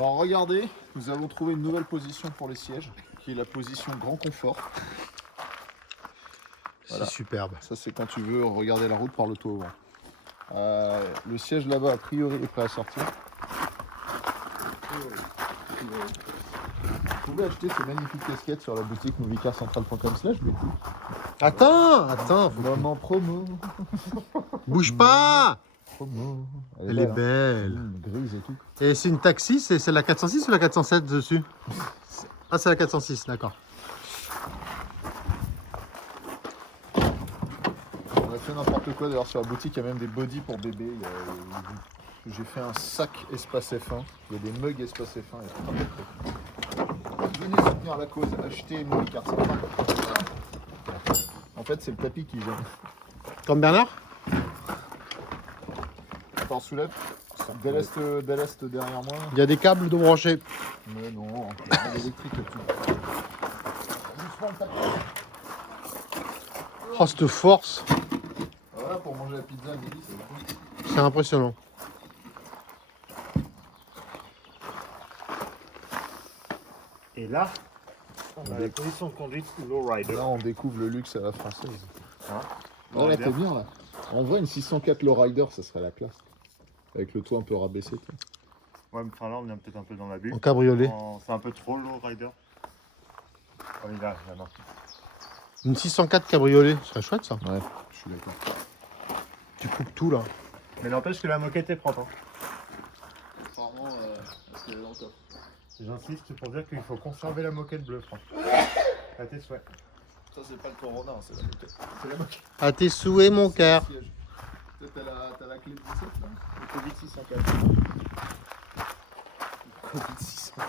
Alors regardez, nous avons trouvé une nouvelle position pour les sièges, qui est la position grand confort. Voilà. C'est superbe. Ça c'est quand tu veux regarder la route par le toit au vent. Le siège là-bas a priori est prêt à sortir. Vous pouvez acheter ces magnifiques casquettes sur la boutique movicarcentral.com/boutique. Attends, faut... Moment promo. Bouge pas. Promo. Elle est hein. belle. Grise et tout. Et c'est une taxi, c'est la 406 ou la 407 dessus? Ah, c'est la 406, d'accord. On a fait n'importe quoi d'ailleurs sur la boutique, il y a même des bodys pour bébés. J'ai fait un sac espace F1, il y a des mugs espace F1. Il y a tout un tas de trucs. Venez soutenir la cause, achetez Movicar Central. En fait, c'est le tapis qui gêne. Comme Bernard? Attends, soulève. Déleste derrière moi. Il y a des câbles de brancher. Mais non, il y a l'électrique là-dessus. Doucement le tapis. Oh, cette force. Voilà, pour manger la pizza à midi, c'est bon. C'est impressionnant. Et là, on a la position de conduite lowrider. Là, on découvre le luxe à la française. Hein, Là, là, t'es bien là. En vrai, une 604 lowrider, ça serait la classe. Avec le toit un peu rabaissé. Toi. Ouais, mais enfin, là, on est peut-être un peu dans l'abus. En cabriolet. C'est un peu trop lowrider. Oh, il a, non. Une 604 cabriolet. Ce serait chouette ça. Ouais, je suis d'accord. Tu coupes tout là. Mais n'empêche que la moquette est propre. Hein. Apparemment, parce qu'elle est dans le coffre. J'insiste pour dire qu'il faut conserver la moquette bleue, Franck. À tes souhaits. Ça, c'est pas le Corona, c'est la moquette. C'est la moquette. À tes souhaits, mon cœur. T'as la clé de 17 là. Le Covid 604. Le Covid 604.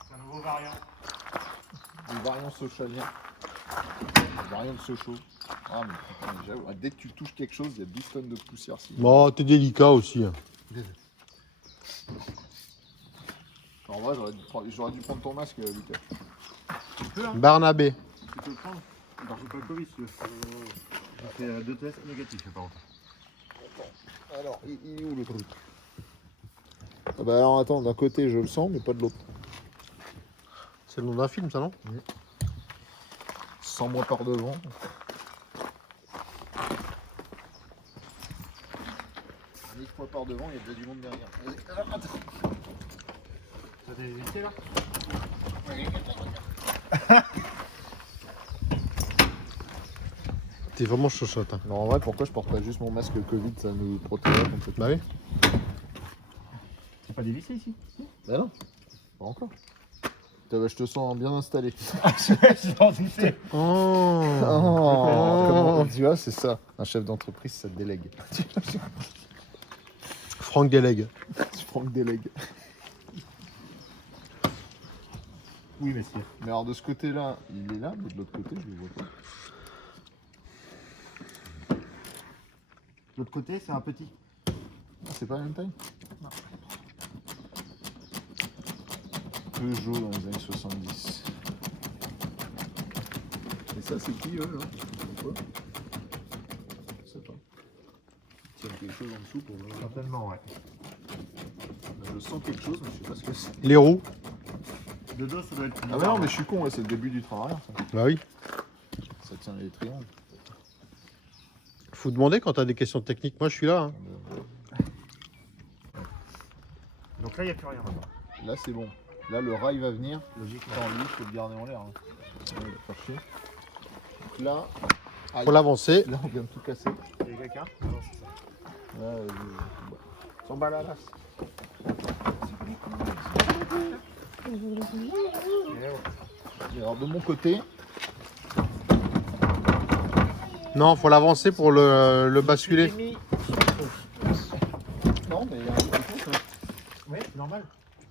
C'est un nouveau variant. Des variants socialiens. Des variants de Sochaux. Ah, mais putain, mais j'avoue, dès que tu touches quelque chose, il y a 12 tonnes de poussière. Si. Bon, t'es délicat aussi. En vrai, j'aurais dû prendre ton masque, Lucas. Tu peux, hein? Barnabé. Tu peux le prendre. Alors, j'ai pas le Covid, si tu veux. J'ai fait 2 tests négatifs, par contre. Alors, il est où le truc? Ah bah alors attends, d'un côté je le sens, mais pas de l'autre. C'est le nom d'un film, ça, non? 100 mois par devant. X mois par devant, il y a déjà du monde derrière. Alors, attends. T'as des invités, là? T'es vraiment chauchotte. Hein. Non, en vrai, pourquoi je porte pas juste mon masque Covid? Ça nous protège contre tout. Bah oui. T'as pas dévissé ici? Bah non, pas encore. Je te sens bien installé. Je t'en doutais. Oh. Comment, tu vois, c'est ça. Un chef d'entreprise, ça te délègue. Franck délègue. Tu prends le délègue. Oui, messieurs. Mais alors de ce côté-là, il est là, mais de l'autre côté, je le vois pas. L'autre côté, c'est un petit. Ah, c'est pas la même taille? Non. Peugeot dans les années 70. Et ça, c'est qui, eux, là? Quoi? Je sais pas. Il y a quelque chose en dessous pour le... Certainement, ouais. Je sens quelque chose, mais je sais pas ce que c'est. Les roues. Le dos, ça doit être. Ah mais non, mais je suis con, là, c'est le début du train arrière, ça. Bah oui. Ça tient les triangles. Faut demander quand t'as des questions techniques. Moi, je suis là. Hein. Donc là, il n'y a plus rien maintenant. Là, c'est bon. Là, le rail va venir. Logiquement. Attends, lui, il faut le garder en l'air. Hein. Ouais, il va faire chier. Donc là... Faut l'avancer. Là, on vient de tout casser. Il y a quelqu'un? Non, c'est ça. Là, s'en bat la lasse. Et alors, de mon côté... Non, faut l'avancer pour le basculer. Non, mais il y a un truc, hein. Ouais, c'est normal.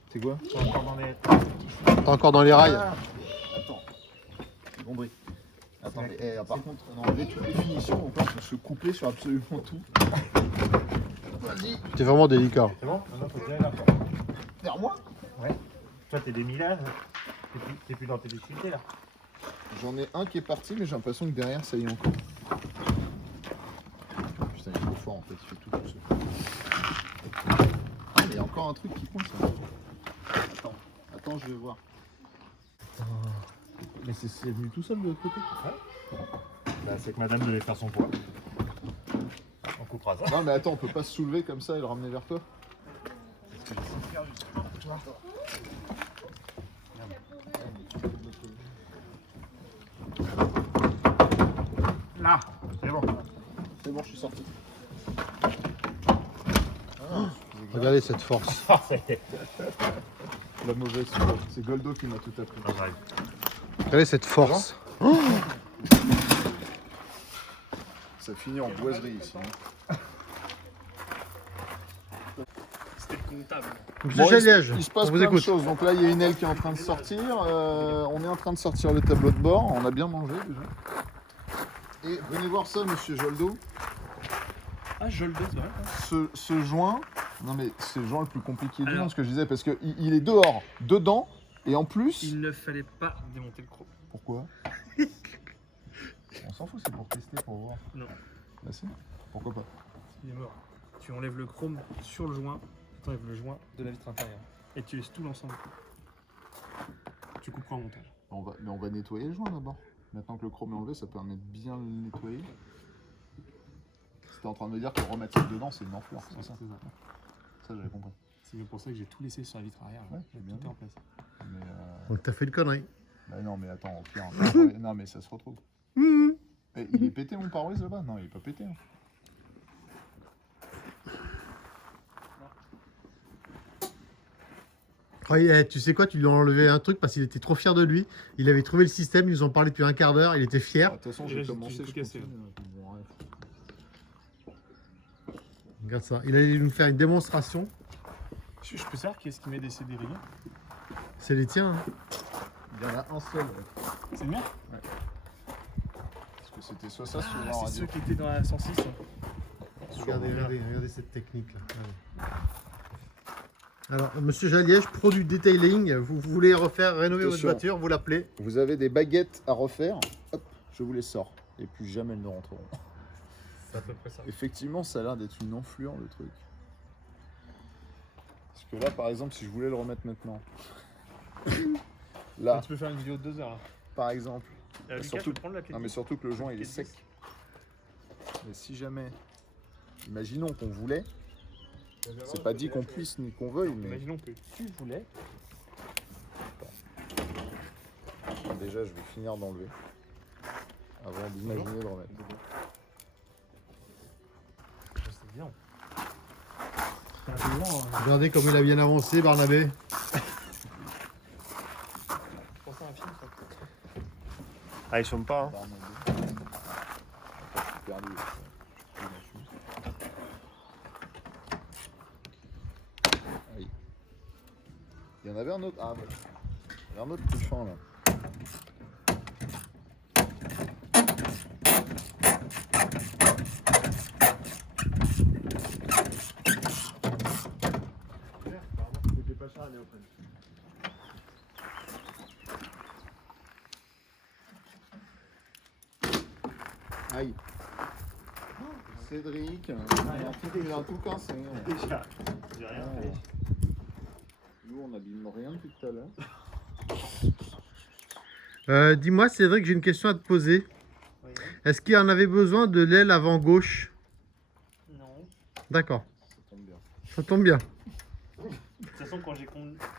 C'est quoi? C'est encore dans les. T'es encore dans les rails. Ah. Attends. J'ai compris. Attends, mais par contre, on a enlevé toutes les finitions, on peut se couper sur absolument tout. Vas-y. T'es vraiment délicat. C'est bon? Maintenant, faut tirer là. Vers moi? Ouais. Toi, t'es des millages. T'es plus dans tes difficultés là. J'en ai un qui est parti, mais j'ai l'impression que derrière, ça y est encore. Putain, il est trop fort en fait, il fait tout seul. Il y a encore un truc qui coince. Attends, je vais voir. Mais c'est venu tout seul de l'autre côté. Bah, c'est que madame devait faire son poids. On coupera ça. Non mais attends, on peut pas se soulever comme ça et le ramener vers toi. Là, c'est bon. C'est bon, je suis sorti. Regardez cette force. La mauvaise, c'est Goldo qui m'a tout appris. Regardez cette force. Ça finit en boiserie ici. C'était le comptable. Monsieur Bon, Chaliège, il se passe on vous plein de écoute. choses. Donc là, il y a une aile qui est en train de sortir. On est en train de sortir le tableau de bord. On a bien mangé déjà. Et venez voir ça, monsieur Joldo. Ah, je le baisse, ouais. Ce joint, non mais c'est le joint le plus compliqué du Alors. monde, ce que je disais, parce qu'il est dehors, dedans, et en plus... Il ne fallait pas démonter le croc. Pourquoi? On s'en fout, c'est pour tester, pour voir. Non. Bah si, pourquoi pas? Il est mort. Tu enlèves le chrome sur le joint, tu enlèves le joint de la vitre intérieure. Et tu laisses tout l'ensemble. Tu couperas au montage. Mais on va nettoyer le joint d'abord. Maintenant que le chrome est enlevé, ça permet de bien le nettoyer. T'es en train de me dire que remettre ça dedans, c'est une enflure, c'est ça? Ça, j'avais compris. C'est bien pour ça que j'ai tout laissé sur la vitre arrière. Ouais, Tout bien est vu. en place. Mais Donc t'as fait une connerie. bah non, mais attends, au pire, non mais ça se retrouve. Eh, il est pété mon pare-brise là-bas? Non, il est pas pété. Hein. Oh, tu sais quoi, tu lui as enlevé un truc parce qu'il était trop fier de lui. Il avait trouvé le système, ils nous ont parlé depuis un quart d'heure, il était De fier. toute façon, Et j'ai là, j'ai commencé, tout je cassé, continue. Bon, ouais. Regarde ça, il allait nous faire une démonstration. Je peux savoir qui est-ce qui met des CD rayés? C'est les tiens. Hein. Il y en a un seul. C'est le mien? Parce que c'était soit ça, soit Ah, la c'est radio. ceux qui étaient dans la 106. Regardez cette technique là. Alors, monsieur Jaliège, pro du detailing, vous voulez rénover votre Attention. voiture, vous l'appelez. Vous avez des baguettes à refaire. Hop, je vous les sors. Et plus jamais elles ne rentreront. C'est à peu près ça. Effectivement, ça a l'air d'être une enflure le truc. Parce que là, par exemple, si je voulais le remettre maintenant. Là, Tu peux faire une vidéo de 2 heures. Là. par exemple. Lucas, surtout- je peux prendre la clé. Non, mais surtout que le joint il est sec. Mais si jamais, imaginons qu'on voulait, c'est pas dit qu'on puisse ni qu'on veuille, mais Imaginons que tu voulais. déjà je vais finir d'enlever avant d'imaginer de remettre. C'est bien. C'est un peu lent. Hein. Regardez comme il a bien avancé, Barnabé. Je pense à un film, ça. Ah, il chôme pas. Hein. Perdu. Aïe. Il y en avait un autre. Ah, voilà. Il y en a un autre plus fin là. C'était pas cher à aller au prix. Aïe. Cédric, il a tout cassé. Déjà, j'ai rien fait. Nous on n'abîme rien depuis tout à l'heure. Dis-moi, Cédric, j'ai une question à te poser. Oui. Est-ce qu'il en avait besoin de l'aile avant gauche? Non. D'accord, Ça tombe bien. ça tombe bien. De toute façon, quand j'ai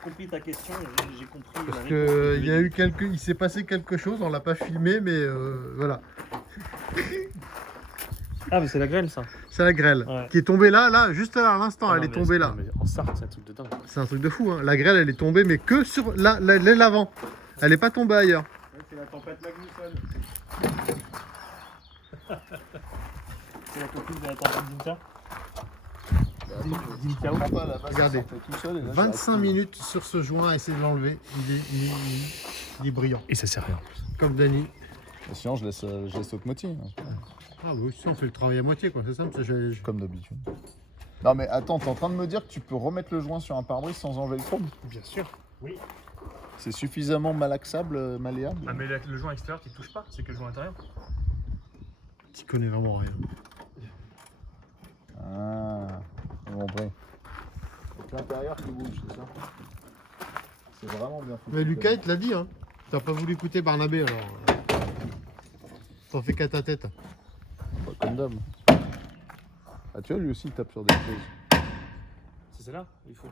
compris ta question, j'ai compris. Parce la que réponse. il s'est passé quelque chose, on l'a pas filmé, mais voilà. Ah, mais c'est la grêle, ça. C'est la grêle Ouais. qui est tombée là, juste là, à l'instant, Ah elle non, est mais tombée là. non, mais en Sarthe, c'est un truc de dingue. C'est un truc de fou, hein. La grêle, elle est tombée, mais que sur l'aile avant. Elle n'est pas tombée ailleurs. C'est la tempête Magnuson. C'est la copine de la tempête Dinka. Dinka pas la base, Regardez. ça sortait tout seul, et là, 25 j'arrive plus. minutes sur ce joint à essayer de l'enlever. Il est brillant. Et ça sert à rien. Comme Dany. Et sinon je laisse l'autre moitié. Hein. Ah oui, si on fait le travail à moitié, quoi. C'est ça, monsieur Jaliège. Comme d'habitude. Non mais attends, t'es en train de me dire que tu peux remettre le joint sur un pare-brise sans enlever le chrome? Bien sûr. Oui. C'est suffisamment malaxable, malléable? Ah, mais le joint extérieur, tu touches pas, c'est que le joint intérieur. Tu connais vraiment rien. Ah, j'ai compris. Ok. l'intérieur qui bouge, c'est ça. C'est vraiment bien foutu. Mais Lucas, il te l'a dit, hein. T'as pas voulu écouter Barnabé, alors. T'en fais qu'à ta tête. Pas comme d'hab. Ah, tu vois, lui aussi, il tape sur des choses. C'est celle-là, il faut.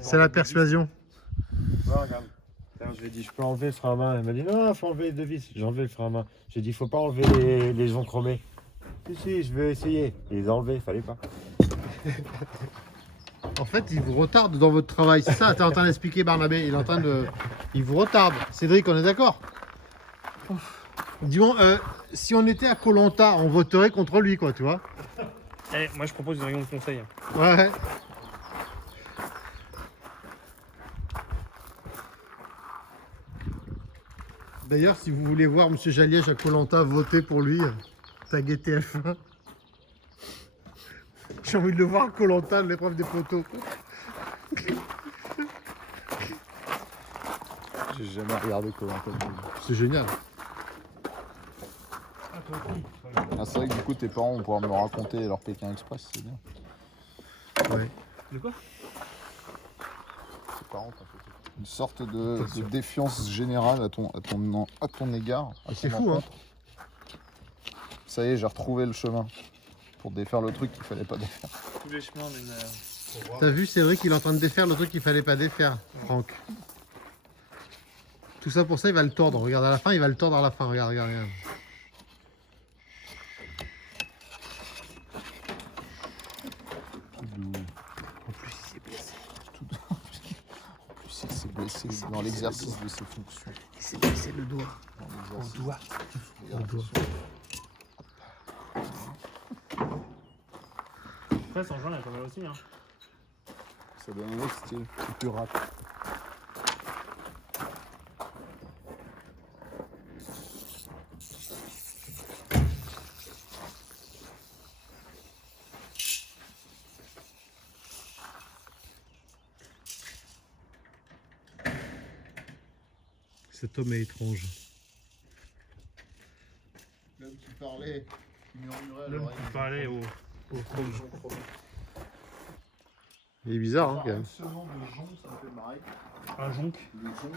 C'est la persuasion. Non, regarde. Je lui ai dit, je peux enlever le frein à main. Elle m'a dit, non, il faut enlever les deux vis. J'ai enlevé le frein à main. J'ai dit, il faut pas enlever les joncs chromés. Si, je vais essayer. Et les enlever, fallait pas. En fait, il vous retarde dans votre travail. C'est ça, t'es en train d'expliquer Barnabé. Il est en train de. Il vous retarde. Cédric, on est d'accord? Dis-moi, si on était à Koh Lanta, on voterait contre lui, quoi, tu vois? Eh, moi je propose une réunion de conseil. Ouais. D'ailleurs, si vous voulez voir Monsieur Jaliège à Koh Lanta voter pour lui, taguez TF1. J'ai envie de le voir à Koh Lanta, l'épreuve des poteaux. J'ai jamais regardé comment ça. C'est génial. Ah, c'est vrai que du coup, tes parents vont pouvoir me raconter leur Pékin Express, c'est bien. Ouais. De quoi? Tes parents, t'as fait une sorte de défiance générale à ton égard. à C'est ton fou, hein. encontre. Ça y est, j'ai retrouvé le chemin pour défaire le truc qu'il fallait pas défaire. Tous les chemins mènent. T'as vu Cédric, il est en train de défaire le truc qu'il fallait pas défaire, Franck. Tout ça pour ça, il va le tordre. Regarde à la fin, il va le tordre à la fin. Regarde, regarde, regarde. En plus, il s'est blessé. En plus, il s'est blessé dans l'exercice de ses fonctions. Il s'est blessé le doigt. Dans l'exercice. doigt. Regarde, Au doigt. Après, sans joint, il y a pas mal aussi. Hein. Ça donne un autre style. C'est plus rap. Cet homme est étrange. L'homme qui parlait, qui murmurait à L'homme l'oreille. qui parlait au chrome. Il est bizarre, hein, quand Alors, même. ce nom de jonc, ça me fait marrer. Un jonc. Le jonc.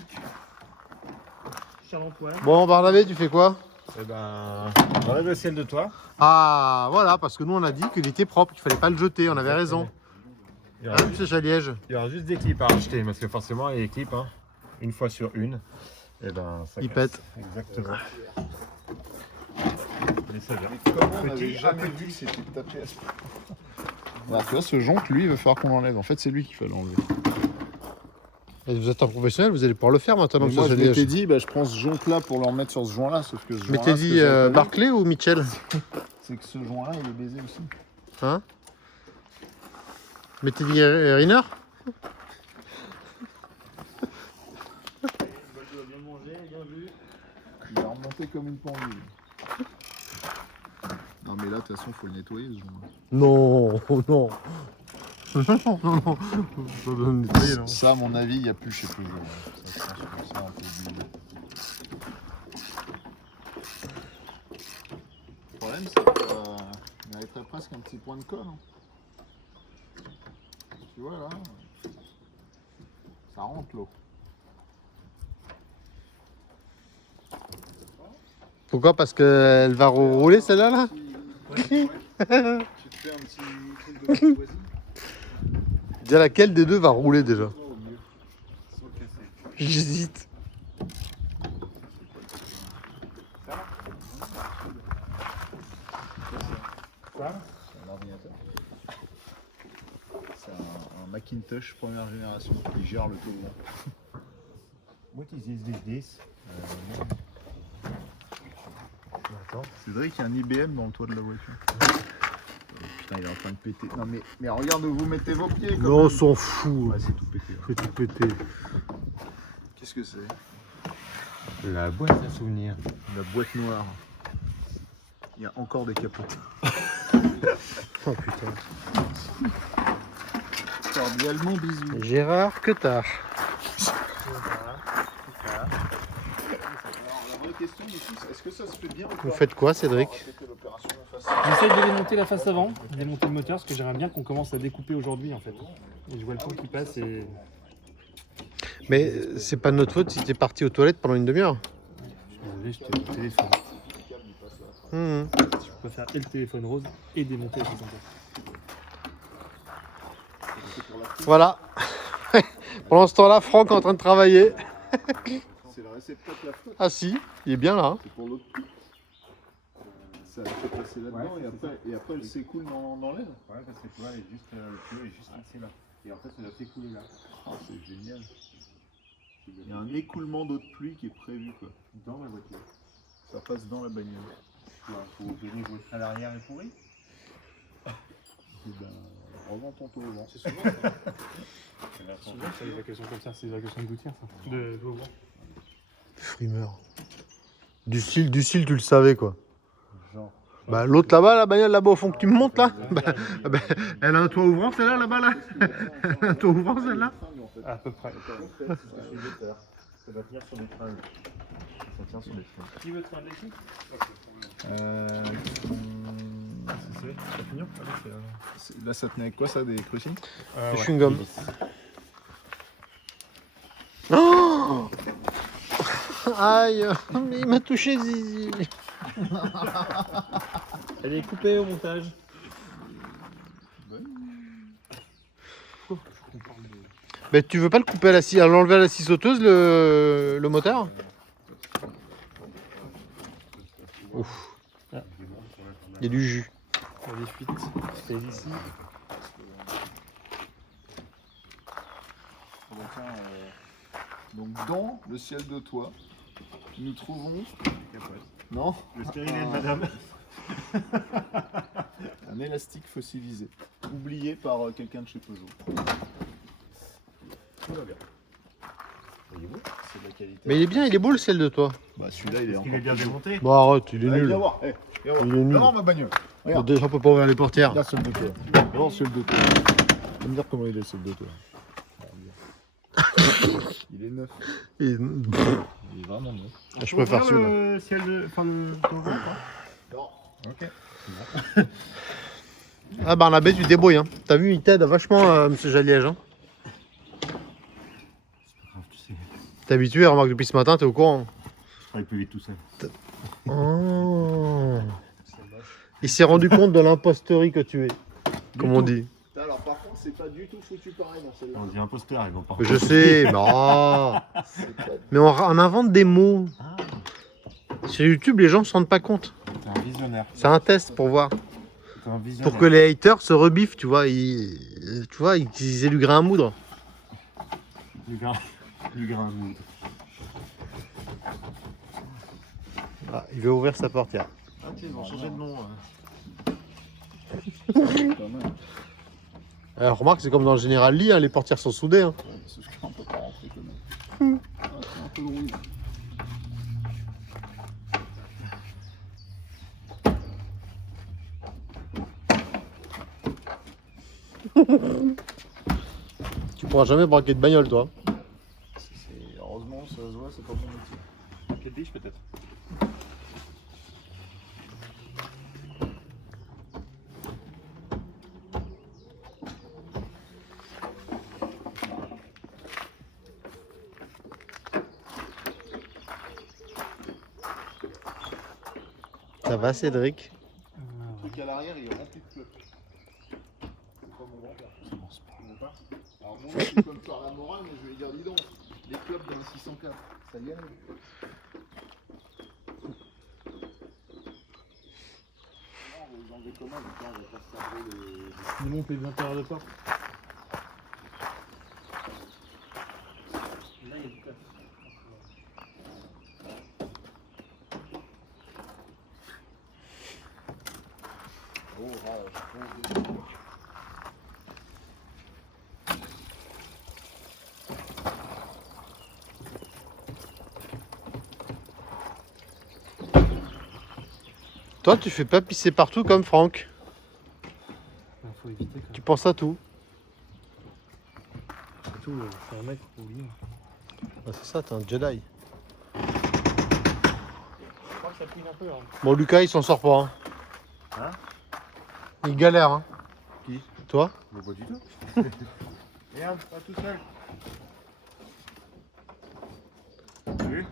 Charles-Antoine. Bon, Barnabé, tu fais quoi? Eh ben, j'enlève le ciel de toi. Ah, voilà, parce que nous, on a dit qu'il était propre, qu'il fallait pas le jeter. On avait raison. Il y Hein, aura, Monsieur Jaliège? il y aura juste des clips à racheter, parce que forcément, les clips, hein, une fois sur une, et ben, ça Il casse. pète. Exactement. Mais ça vient. Mais comment on Petit n'avait à jamais petit. vu que c'était tapé à ce point. Alors, tu vois, ce jonc, lui, il va falloir qu'on l'enlève. En fait, c'est lui qu'il faut l'enlever. Et vous êtes un professionnel, vous allez pouvoir le faire maintenant, Mais moi, Monsieur je m'étais Jaliège. dit, bah, je prends ce jonc-là pour le remettre sur ce joint-là. Sauf que ce Mais joint-là, t'es ce que dit j'avais pas vu, Barclay ou Mitchell? c'est que ce joint-là, il est baisé aussi. Hein? Mais t'es dit Riner? Bien mangé, bien vu. Il va remonter comme une pendule. Non, mais là, de toute façon, il faut le nettoyer, ce joint-là. Non, non. Non, non, non. Pas besoin de nettoyer, là. Ça, à mon avis, il n'y a plus chez Peugeot. Ça, je pense que ça, on peut oublier. Le problème, c'est qu'il mériterait presque un petit point de colle. Hein. Tu vois, là, ça rentre l'eau. Pourquoi? Parce qu'elle va rouler celle-là, là? Tu te fais un petit truc de courtoisie. Déjà, laquelle des deux va rouler déjà? Toi, au mieux. Sans casser. J'hésite. Quoi? C'est un ordinateur. C'est un Macintosh première génération qui gère le télé. What is this? Attends. Cédric, il y a un IBM dans le toit de la voiture. Putain, il est en train de péter. Non, mais regarde où vous mettez vos pieds. Quand Non, on même. s'en fout. Ouais, c'est tout pété. Ouais. Fait tout péter. Qu'est-ce que c'est? La boîte à souvenirs. La boîte noire. Il y a encore des capotes. Oh putain. Cordialement bisous. Gérard Quetard. Alors, la vraie question, du coup, c'est est-ce que ça se fait bien ou Vous pas faites quoi, Cédric? Pour arrêter l'opération de face J'essaye de démonter la face avant, démonter le moteur, parce que j'aimerais bien qu'on commence à découper aujourd'hui en fait. Et je vois le temps qui passe et... Mais c'est pas de notre faute si t'es parti aux toilettes pendant une demi-heure. Je suis désolé, je te téléphone. Mhm. Je peux faire et le téléphone rose et démonter la face avant. Voilà. Pendant ce temps-là, Franck est en train de travailler. C'est le réceptacle la flotte, Ah si, il est bien là. Hein. c'est pour l'autre pluie. Ça a fait passer là-dedans et après elle s'écoule dans l'aile. Ouais, parce que tu vois, le tuyau est juste passé là. Et en fait, ça doit s'écouler là. Oh, c'est génial. Il y a un écoulement d'eau de pluie qui est prévu quoi. Dans la voiture. Ça passe dans la bagnole. Faut donner votre à l'arrière est pourri. Et ben, revends ton taux au vent. C'est souvent c'est l'évacuation comme ça, c'est l'évacuation de gouttière ça. De l'eau au vent. Frimeur. Du style, tu le savais quoi. Genre. Bah l'autre là-bas, la bagnole là-bas au fond que tu me montres là. Bah, elle a un toit ouvrant celle-là là-bas là. Un toit ouvrant celle-là. À peu près. Ça va tenir sur des trains. Ça tient sur des trains. Qui veut te faire de l'équipe? C'est Champignon. Là ça tenait avec quoi ça, des crushings? Du chewing-gum. Oh aïe, mais il m'a touché Zizi. Elle est coupée au montage. Mais tu veux pas le couper à la scie, à l'enlever à la scie sauteuse le moteur? Ouf. Ah. Il y a du jus. Il y a des fuites. C'est ici. Donc dans le ciel de toit, nous trouvons... Non, Le stérilet de madame. un élastique fossilisé, oublié par quelqu'un de chez Peugeot. Tout va bien. Il est beau. C'est de la qualité. Mais il est bien, il est beau le ciel de toi. Bah celui-là il est Il est bien plus beau. démonté. Bon arrête, il est Allez, nul. viens voir, viens voir. Il est nul. Viens voir ma bagnole. Regarde. Déjà on peut pas ouvrir les portières. Regarde celui de toi. Viens voir celui de toi. Va me dire comment il est celui de toi. Il est neuf. Et- Il est vraiment neuf. Je préfère celui-là. Le ciel de. Enfin, le. Non. Ok. Ah Barnabé, tu te débrouilles. Hein. T'as vu, il t'aide vachement, monsieur Jaliège. Hein. Tu sais. T'es habitué, remarque, depuis ce matin, t'es au courant. Je travaille plus vite tout seul. Oh. Il s'est rendu compte de l'imposterie que tu es, comme on dit. Alors par contre c'est pas du tout foutu pareil dans celle-là. On dit imposteur, ils vont pas. Je sais, mais, oh. Mais on invente des mots. Sur YouTube, les gens se rendent pas compte. T'es un visionnaire. C'est un test pour voir. T'es un visionnaire. Pour que les haters se rebiffent, tu vois. Tu vois, ils aient du grain à moudre. Du grain à moudre. Ah, il veut ouvrir sa portière. Ah tiens, ils ont changé de nom. Remarque, c'est comme dans le Général Lee, hein, les portières sont soudées. Hein. Sauf qu'on peut pas rentrer quand même. Ah, c'est un peu le rouille. Tu pourras jamais braquer de bagnole, toi. Heureusement ça se voit, c'est pas mon métier. Quelle biche peut-être? Ça va, Cédric? Le truc à l'arrière il est rempli de clopes. C'est pas mon grand-père. Alors mon oncle il peut me faire la morale mais je vais lui dire dis donc, les clopes dans le 604, ça y est. Vous enlevez comment, donc là on va pas se servir les... Nous monte les intérieurs de porte. Là il y a du place. Oh rage. Toi, tu fais pas pisser partout comme Franck. Il faut éviter quand Tu penses à tout. même. Surtout, je suis un mec pour oublier. Ah, c'est ça, t'es un Jedi. Je crois que ça fouine un peu. Hein. Bon, Lucas, il s'en sort pas. Hein. Hein? Il galère, hein. Qui? Toi? Mais pas du tout. Regarde, pas tout seul. T'as vu?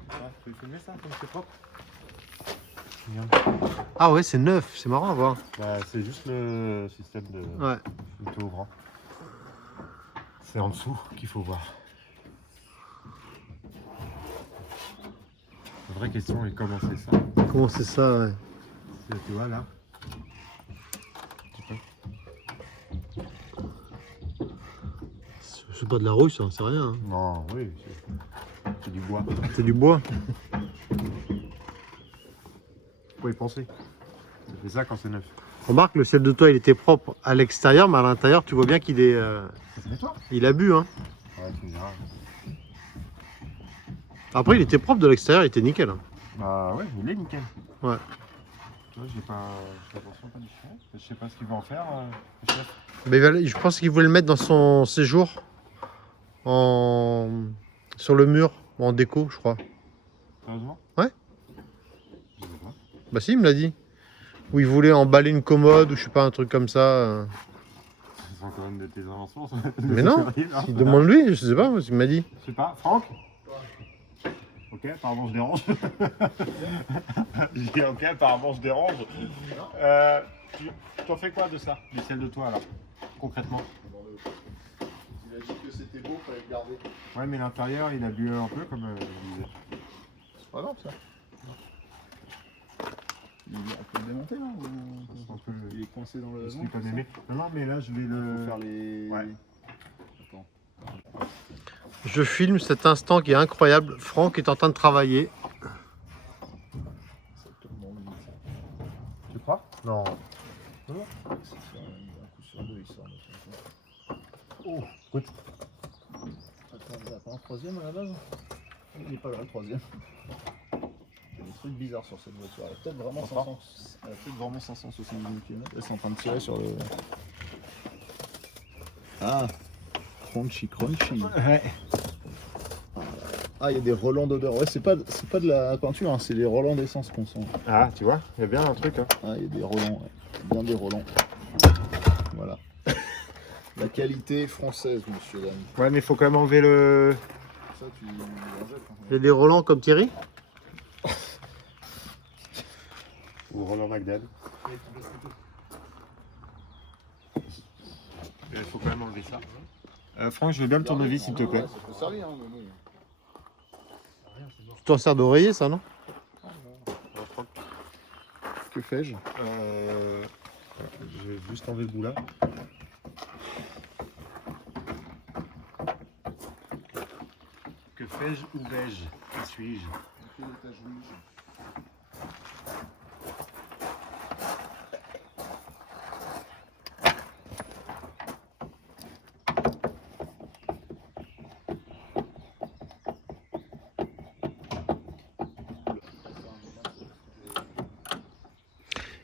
Tu veux filmer ça comme c'est propre? Regarde. Ah ouais, c'est neuf, c'est marrant à voir. Bah, c'est juste le système de Ouais. photo ouvrant. C'est en dessous qu'il faut voir. La vraie question est comment c'est ça? Comment c'est ça, ouais. Tu vois là? C'est pas de la rouille, ça, c'est rien. Hein. Non, oui, c'est du bois. C'est du bois. Faut y penser. Ça fait ça quand c'est neuf. Remarque, le ciel de toit, il était propre à l'extérieur, mais à l'intérieur, tu vois bien qu'il est. Il a bu, hein. Ouais, tu me diras. Après, il était propre de l'extérieur, il était nickel. Hein. Bah ouais, il est nickel. Ouais. Tu vois, j'ai l'impression pas du tout. Je sais pas ce qu'il va en faire, le chef. Mais je pense qu'il voulait le mettre dans son séjour. Sur le mur, en déco, je crois. Sérieusement? Ouais. Je sais pas. Bah si, il me l'a dit. Où il voulait emballer une commode ou je sais pas, un truc comme ça. Ce sont quand même de tes inventions. Ça. Mais non, il demande lui, je sais pas, il m'a dit. Je sais pas, Franck? Ok, apparemment je dérange. Je dis ok, apparemment je dérange. Tu en fais quoi de ça, du sel de toit alors, concrètement? Il a dit que c'était beau, fallait le garder. Ouais, mais l'intérieur il a bu un peu comme il disait. C'est pas grave ça. On peut le démonter là On peut Il est coincé dans le. je l'ai pas aimé. Non, non, mais là je vais Il faut le. faire les. Ouais. Attends. Je filme cet instant qui est incroyable. Franck est en train de travailler. Ça tourne dans le vide, ça. Tu crois? Non. C'est ça, un coup sur deux, il sort. Oh, écoute. Attends, il n'y a pas un troisième à la base? Il n'est pas là le troisième. Il y a des trucs bizarres sur cette voiture. Elle a peut-être vraiment 500. Elle a peut-être vraiment 570 km. Elle est en train de tirer sur le. Ah! Crunchy, crunchy. Ouais. Ah, il y a des relents d'odeur. Ouais, c'est pas de la peinture, hein, c'est les relents d'essence qu'on sent. Ah, tu vois, il y a bien un truc. Hein. Ah, il y a des relents, ouais. Bien des relents. Voilà. La qualité française, monsieur l'ami. Ouais, mais il faut quand même enlever le. Ça, tu en jettes, hein. Il y a des Roland comme Thierry. Ou Roland McDan. Il faut quand même enlever ça. Franck, je veux bien le tournevis s'il te plaît. Ouais, ça peut servir, hein, mais oui. Tu t'en sers d'oreiller, ça, non? Que fais-je? Je vais juste enlever le bout là. Que fais-je ou vais-je? Qui suis-je? Quel étage rouge?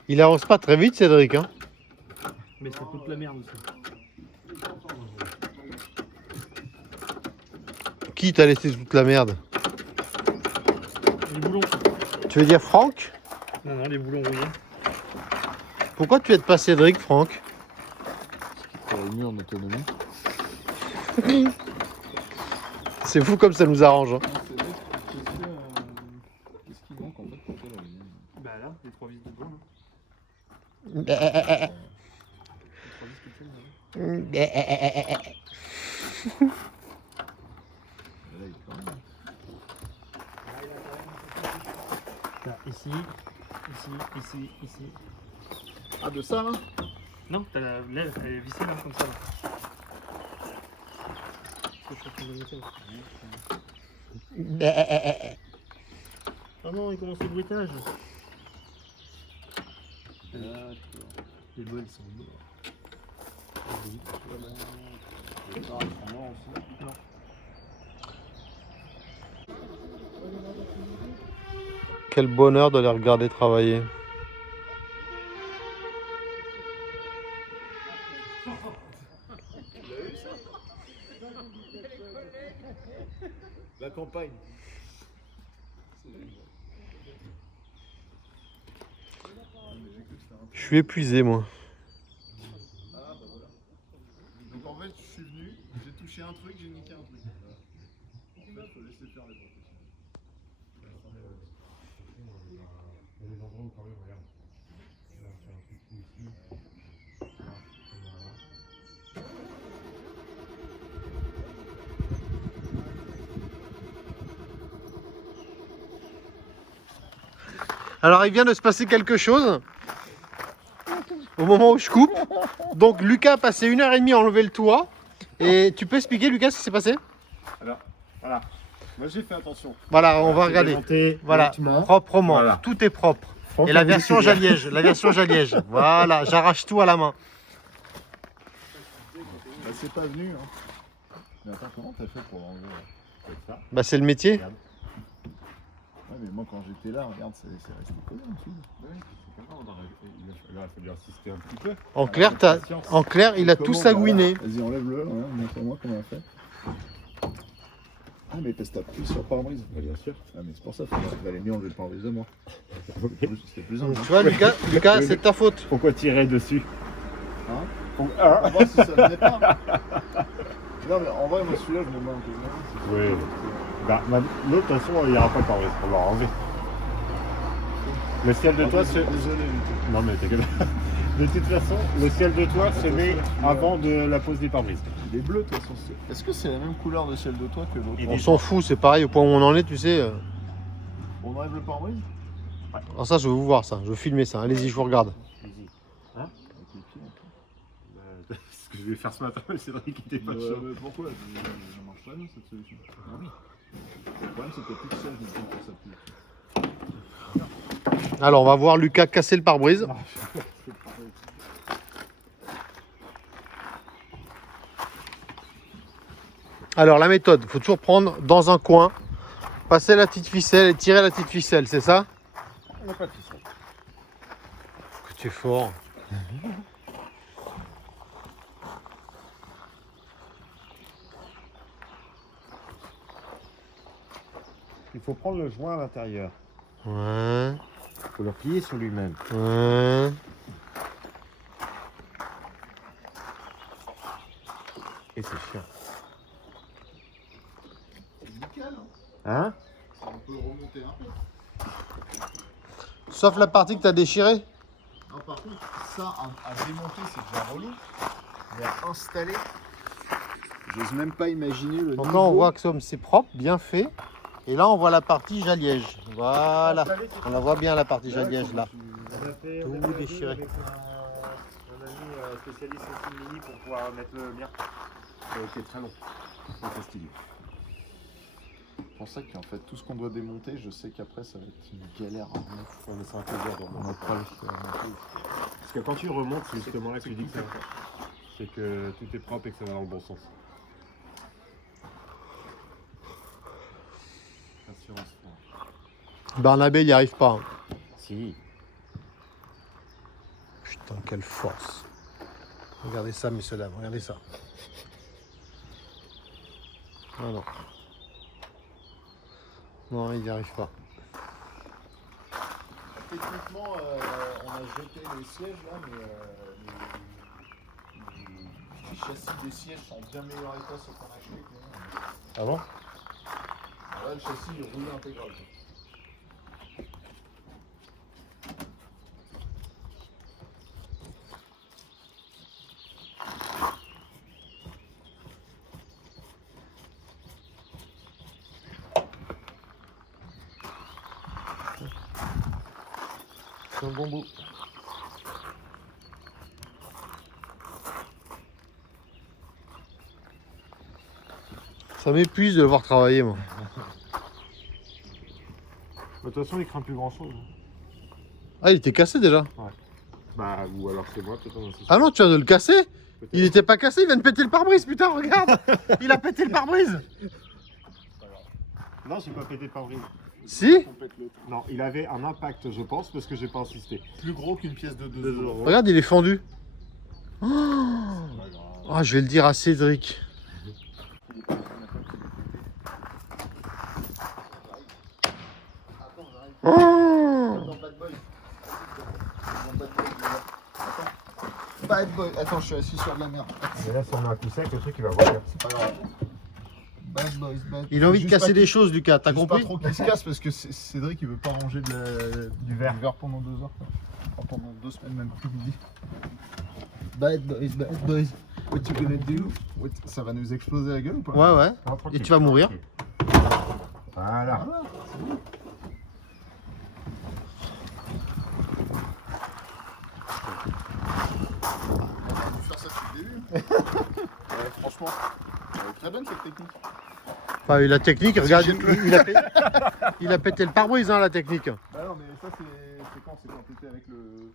Il avance pas très vite, Cédric. Hein. Mais ça coûte la merde aussi. Qui t'a laissé toute la merde? Les boulons. Tu veux dire Franck? Non, non, les boulons rouillés. Pourquoi tu aides pas Cédric, Franck? Pour le mieux en autonomie. C'est fou comme ça nous arrange. Hein. Qu'est-ce qui manque en fait pour toi la lumière? Bah là, les 3 vis de devant. Là. Là, il est quand même. Là, ici, ici. Ah, de ça là? Non, t'as la lèvre, elle est vissée là, comme ça. Là. Je suis en train de le mettre, là. Ah non, il commence le bruitage. Les bols sont morts. Non. Quel bonheur de les regarder travailler. La campagne. J'ai cru que c'était un Je suis épuisé, moi. Ah bah voilà. Donc en fait, je suis venu, j'ai touché un truc, j'ai niqué un truc. Voilà. En fait, faut laisser faire les professionnels. Alors, il vient de se passer quelque chose au moment où je coupe. Donc, Lucas a passé 1h30 à enlever le toit. Et tu peux expliquer, Lucas, ce qui s'est passé? Alors, voilà. Moi j'ai fait attention. Voilà, on va J'ai regarder. démonté Voilà, lentement. proprement. Voilà. Tout est propre. Franck, Et la il voulait version tout dire. Jaliège. La version Jaliège. Voilà, j'arrache tout à la main. Bah, c'est pas venu. Hein. Mais attends, comment t'as fait pour l'enlever là? Comme ça. Bah, c'est le métier. Ouais, mais moi quand j'étais là, regarde, c'est resté collé en dessous. Ouais, c'est comme ça, il a fallu insister un petit peu. En clair, en clair, il a tout Comment, sagouiné. voilà. Vas-y, enlève-le, ouais, montre-moi comment on a fait. Ah, mais parce que t'as pris sur pare-brise. Ouais, bien sûr. Ah, mais c'est pour ça, il valait mieux enlever le pare-brise de moi. C'était plus simple. Tu vois, Lucas, c'est de ta faute. Pourquoi tirer dessus? Hein Pour- On va voir si ça venait pas. Non, mais en vrai, moi celui-là, je me mets un peu. Oui. Bah, l'autre, de toute façon, il n'y aura pas de pare-brise. On va enlever. Le ciel de toit, c'est. Désolé, Non, mais t'inquiète. De toute façon, le ciel de toit se met avant de la pose des pare-brises. il est bleu de toute façon. Est-ce que c'est la même couleur de ciel de toit que l'autre? On s'en fout, c'est pareil au point où on en est, tu sais. On enlève le pare-brise? Alors ça, je veux vous voir ça. Je veux filmer ça. Allez-y, je vous regarde. Hein? Avec les pieds, un peu. Ce que je vais faire ce matin, mais c'est vrai qu'il était pas Ouais, chaud. mais pourquoi? Ça marche pas bien cette solution. Ah oui. Le problème, c'est que plus de ciel, je me dis que ça pue. Alors, on va voir Lucas casser le pare-brise. Alors, la méthode, il faut toujours prendre dans un coin, passer la petite ficelle et tirer la petite ficelle, c'est ça? On n'a pas de ficelle. Que tu es fort. Il faut prendre le joint à l'intérieur. Ouais, Il faut le plier sur lui-même. ouais. Et c'est chiant. C'est nickel, hein. Hein? Ça, on peut remonter un peu. Sauf la partie que tu as déchirée. Non, par contre, ça, à démonter, c'est déjà relou. Mais à installer, j'ose même pas imaginer le Donc niveau. là, on voit que c'est propre, bien fait. Et là, on voit la partie Jaliège. Voilà. On la voit bien, la partie Jaliège, là. On a fait Tout un peu déchiré. avec un ami spécialiste en mini pour pouvoir mettre le mien. Qui est très long. C'est stylé. C'est pour ça qu'en fait, tout ce qu'on doit démonter, je sais qu'après, ça va être une galère à remettre. On est sur un plaisir de On remonter. n'a pas le faire remonter. Parce que quand tu remontes, c'est justement là que tu dis que ça. C'est que tout est propre et que ça va dans le bon sens. Assurance. Barnabé, il n'y arrive pas. Si. Putain, quelle force. Regardez ça, messieurs, dames, regardez ça. Ah non. Non, il n'y arrive pas. Techniquement, on a jeté les sièges là, mais les châssis des sièges sont en bien meilleur état ceux qu'on a acheté que nous. Ah bon? Alors là, le châssis il roule intégral. Quoi. C'est un bon bout. Ça m'épuise de le voir travailler, moi. De toute façon, il craint plus grand chose. Ah, il était cassé déjà. Bah, ou alors c'est moi, peut-être. Ah non, tu viens de le casser? Il était pas cassé, il vient de péter le pare-brise, putain, regarde. Il a pété le pare-brise. Non, j'ai pas pété le pare-brise. Si? On pète le tout. Non, il avait un impact, je pense, parce que j'ai pas insisté. Plus gros qu'une pièce de 2 euros. Regarde, il est fendu. Oh, C'est pas grave. ah, je vais le dire à Cédric. Attends, j'arrive. Oh, Dans Bad Boy. Dans Bad Boy, Bad boy. Attends, je suis assis sur de la merde. Mais là, si on met un coup sec, le truc il va revenir. C'est pas grave. Bad boys, bad. Il a envie de Juste casser pas des choses, Lucas, t'as juste pas compris? trop qu'il se casse parce que Cédric il veut pas ranger Du verre. pendant 2 heures. Quoi. Enfin, pendant 2 semaines même plus qu'il dit. Bad boys. What you gonna do? Ça va nous exploser la gueule ou pas? Ouais, ouais. Non, tranquille, Et tu vas mourir. tranquille. Voilà. Voilà, c'est bon. On a dû faire ça depuis le début. Ouais, franchement, elle est très bonne cette technique. Enfin, la technique, regarde, j'ai plus. il a pété le pare-brise, hein, la technique. Bah non, mais ça c'est quand t'étais avec le.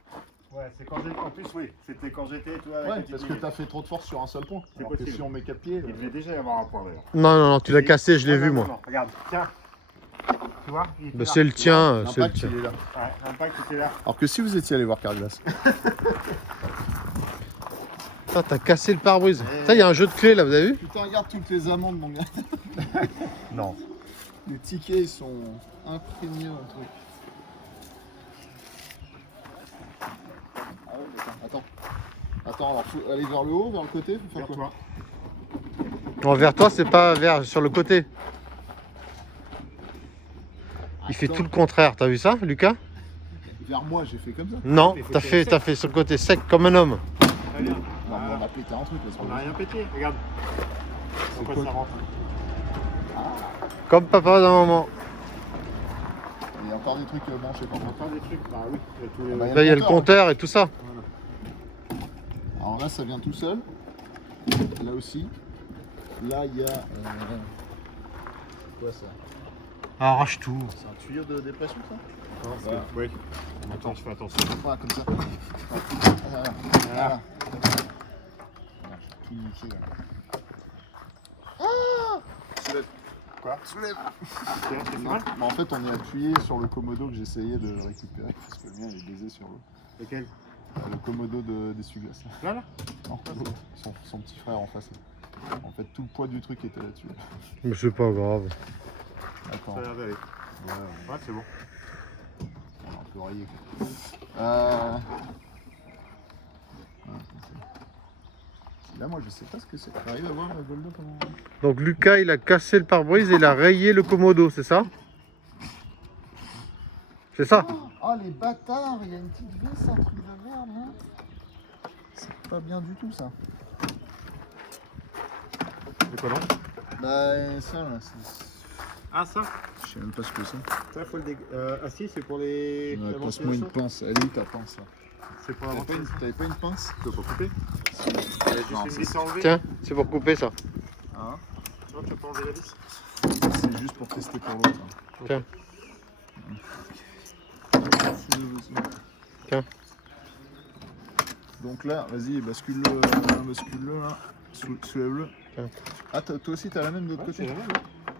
Ouais, c'est quand j'étais. En plus, oui, c'était quand j'étais, toi. avec Ouais, le parce petit que t'as fait trop de force sur un seul point. C'est Alors que possible. si on met 4 pieds. Il devait déjà y avoir un point d'ailleurs. Non, non, non, tu l'as cassé, je l'ai Non, vu, non, moi. non, regarde, tiens. Tu vois il était Bah, là. c'est le tien, c'est le L'impact tien. il est là. Ouais, l'impact était là. Alors que si vous étiez allé voir Carglass. Putain, t'as cassé le pare-brise. Putain, il y a un jeu de clés, là, vous avez vu? Putain, regarde toutes les amendes, mon gars. Non. Les tickets ils sont imprégnés dans le truc. Ah ouais, d'accord. Attends, alors faut aller vers le haut, vers le côté, faut faire Vers quoi? toi. Non, vers toi, c'est pas vers, sur le côté. Il fait tout le contraire, t'as vu ça, Lucas? Vers moi, j'ai fait comme ça. Non, Mais faut t'as faire fait sur le côté sec comme un homme. Très bien. Non, mais on a pété un truc là. c'est On pas n'a rien pété, regarde. Pourquoi quoi ça rentre? Comme papa d'un moment. Il y a encore des trucs branchés par contre. Encore des trucs. Bah oui, il y a tous les. Ah bah, Là, il y a le compteur et tout ça. Alors là, ça vient tout seul. Là aussi. Là, il y a. Quoi ça? Arrache tout. C'est un tuyau de dépression ça? Non, Voilà. Oui. Attends, je fais attention. Voilà, comme ça. Voilà. Voilà. Tout niqué, là. Ah! Soulève. Quoi? Soulève. Tiens, c'est Non, mal. mais en fait, on est appuyé sur le commodo que j'essayais de récupérer parce que le mien il est baisé sur l'eau. Lequel? Le commodo d'essuie-glace. Là, là? Non, son petit frère en face. Là. En fait, tout le poids du truc était là-dessus. Mais c'est pas grave. D'accord. Ça a l'air d'aller. Ouais, Ouais, c'est bon. on a un peu rayé. Quoi. Ouais, là, moi, je sais pas ce que c'est. T'arrives à voir la Golda comment. Donc Lucas, il a cassé le pare-brise et il a rayé le commodo, c'est ça? C'est ça? Oh, les bâtards, il y a une petite vis, un truc de merde là. C'est pas bien du tout ça. De quoi non? Bah, ça là, c'est. Ah, ça? Je sais même pas ce que c'est. Ça, faut le Ah, si, c'est pour les. Ouais, la passe-moi une ventilation. pince. Elle est où ta pince là? C'est pour la ventilation. T'avais pas une pince? Tu peux pas couper? Non, Juste une vis à enlever. Tiens, c'est pour couper ça. Hein? Tu vois, tu peux enlever la vis? C'est juste pour tester pour l'autre. Hein. Tiens. Tiens. Donc là, vas-y, bascule-le là. Soulève-le. Tiens. Ah, toi aussi t'as la même de l'autre Ouais, côté? c'est la même, hein.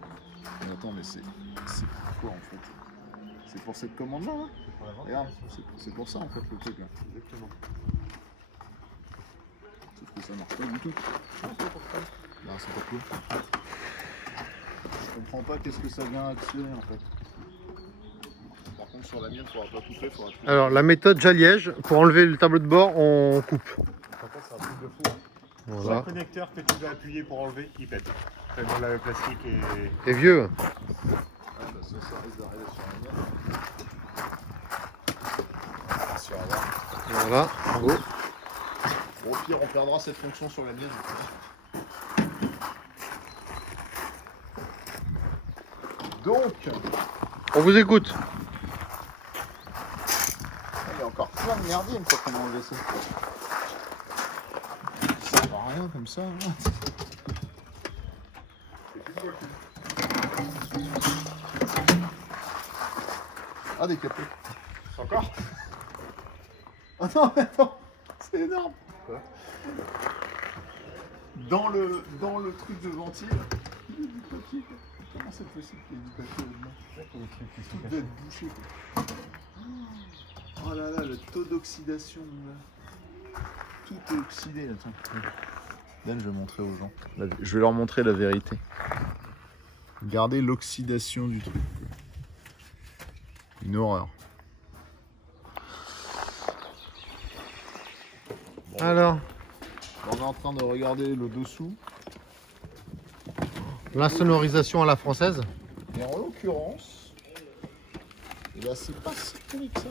Mais attends, mais c'est quoi en fait? C'est pour cette commande là? C'est pour la Regarde, ventilation. c'est pour ça en fait le truc là. Exactement. Sauf que ça marche pas du tout. Non, c'est pas cool. Je comprends pas qu'est-ce que ça vient actionner en fait. Par contre sur la mienne, faudra pas couper, faudra tout. Alors la méthode Jaliège, pour enlever le tableau de bord, on coupe. Par contre, c'est un truc de fou. Voilà. Le connecteur que tu vas appuyer pour enlever, il pète. Tellement le plastique est. C'est vieux. Ah bah ça risque d'arriver sur la mienne. Sur la mienne. Voilà, go. Bon, au pire, on perdra cette fonction sur la mienne. Donc, On vous écoute. il y a encore plein de merdier une fois qu'on a enlevé ça. Ça sert à rien comme ça. Hein. Ah, des capés. Encore? Ah non, mais attends, c'est énorme. Quoi? Dans le truc de ventile, il y a du papier. Quoi. Comment c'est possible qu'il y ait du papier là-dedans? Tout devait être bouché. Quoi. Oh là là, le taux d'oxydation. Là. Tout est oxydé. Attends. Dan, je vais montrer aux gens. Je vais leur montrer la vérité. Regardez l'oxydation du truc. Quoi. Une horreur. Alors, On est en train de regarder le dessous. l'insonorisation à la française. Et en l'occurrence, eh ben, c'est pas si terrible que ça.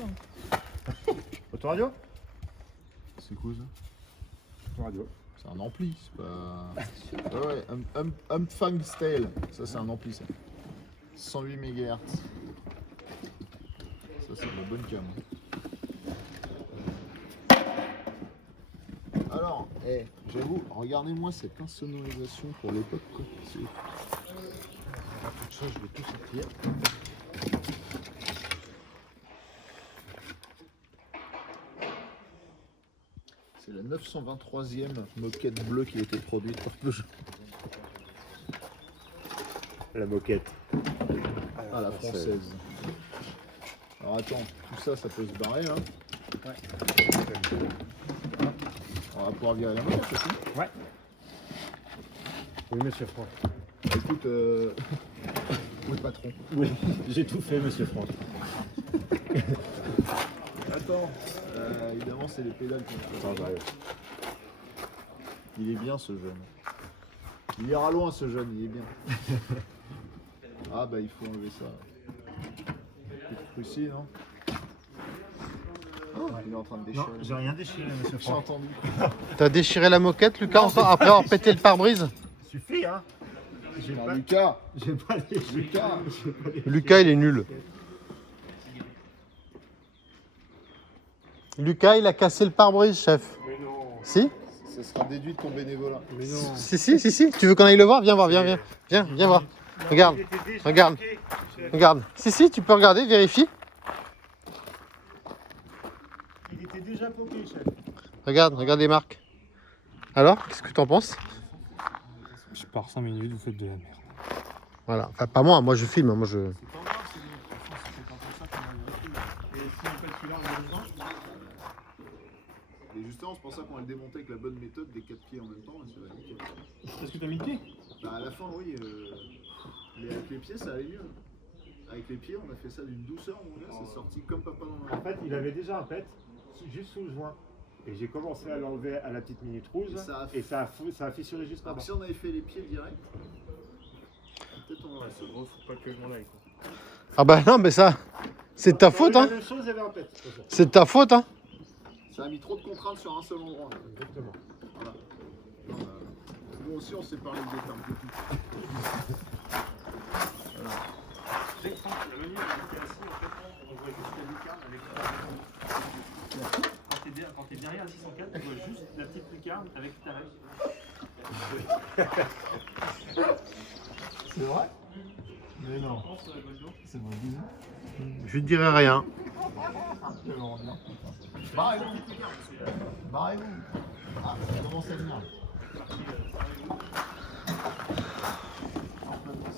Autoradio? C'est quoi ça? Autoradio. C'est un ampli, c'est pas. Ouais, Umfang Style. Ça, c'est un ampli, ça. 108 MHz. Ça, c'est de la bonne cam. Alors, j'avoue, regardez-moi cette insonorisation pour l'époque, quoi. C'est ouf. Ça, je vais tout sortir. C'est la 923e moquette bleue qui a été produite par Peugeot. La moquette. Ah, la française. Alors attends, tout ça, ça peut se barrer là. Ouais. On va pouvoir virer la moquette aussi. Ouais. Oui, monsieur Franck. Écoute, où est le patron? Oui, j'ai tout fait, monsieur Franck. Attends, évidemment, c'est les pédales qu'on fait. Attends, j'arrive. Il est bien ce jeune. Il ira loin ce jeune, il est bien. Ah bah il faut enlever ça. Petite Russie, non? Oh, il est en train de déchirer. Non, j'ai rien déchiré, monsieur J'ai Franck. entendu. T'as déchiré la moquette, Lucas, après avoir pété le pare-brise? Suffit, hein. J'ai Alors, pas, Lucas, j'ai pas déchiré. Lucas. Lucas, il est nul. Lucas, il a cassé le pare-brise, chef. Mais non. Si? Ça sera déduit de ton bénévolat. Mais non. Si. Tu veux qu'on aille le voir? Viens voir, viens voir. Regarde, regarde. Regarde. Si, tu peux regarder, vérifie. Il était déjà poqué, chef. Regarde les marques. Alors, qu'est-ce que t'en penses? Je pars 5 minutes, vous faites de la merde. Voilà. Enfin, pas moi je filme. Moi, je... C'est pas grave, c'est bon. De toute façon, c'est pas pour ça qu'on a vérifié. Et si on fait celui-là, on est dedans. Et justement, c'est pour ça qu'on va le démonter avec la bonne méthode des 4 pieds en même temps. Et ça va nickel. Est-ce que t'as mis le pied? Bah, à la fin, oui. Mais avec les pieds, ça allait mieux. Avec les pieds, on a fait ça d'une douceur, mon gars. C'est sorti comme papa dans la En fait, il avait déjà un pet juste sous le joint. Et j'ai commencé à l'enlever à la petite minute rouge. Et ça a- Ça a fissuré juste Alors là-bas. si on avait fait les pieds direct, peut-être on aurait C'est gros, faut pas que je m'en aille, quoi. Ah bah non, mais ça, c'est de ta faute, La hein. même chose, il y avait un pet. C'est de ta faute, hein. Ça a mis trop de contraintes sur un seul endroit. Là. Exactement. Voilà. Non, nous aussi on s'est parlé des termes de tout. La manière dont t'es assis, en fait, on voit juste la lucarne avec la. Quand t'es derrière la 604, tu vois juste la petite lucarne avec ta règle. C'est vrai? Mais non. Je pense sur la Goldo. C'est mon bisou. Je ne dirai rien. Barrez-vous. Barrez-vous. Ah, ça commence à venir.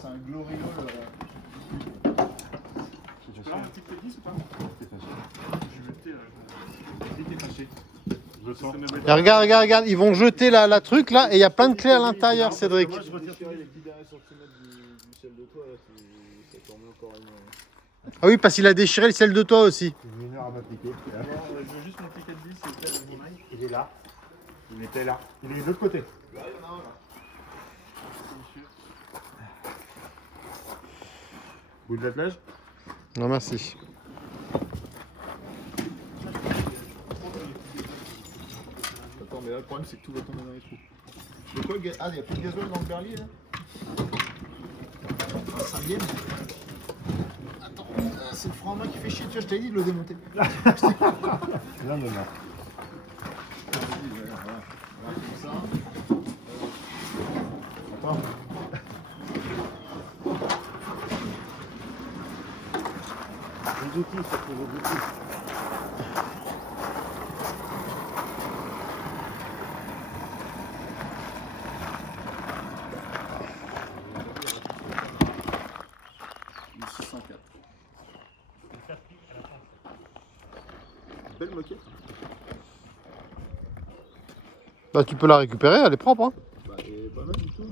C'est un gloriole. Tu peux avoir une petite T10 ou pas? T'es fâché. Je vais jeter là. Si t'es fâché. Je le sens. Et regarde, ils vont jeter la truc là et il y a plein de clés à l'intérieur, Cédric. Moi je retire les petits derniers centimètres du ciel de toit, là, ça tourne encore une. Ah oui, parce qu'il a déchiré le ciel de toi aussi. J'ai mis une heure à m'appliquer. Je veux juste mon ticket de 10 et peut-être mon mail. Il est là. Il était là. Il est de l'autre côté. Là, il y en a un là. Bout de l'attelage? Non, merci. Attends, mais là le problème c'est que tout va tomber dans les trous. C'est quoi le gaz? Ah, il n'y a plus de gasoil dans le berlier là? Un cinquième. Attends, c'est le frein à main qui fait chier, tu vois, je t'avais dit de le démonter. Non. Voilà, comme ça. Attends. Les outils, ça fait les outils. Belle moquette. Bah, tu peux la récupérer, elle est propre, hein. Bah, elle est pas mal du tout.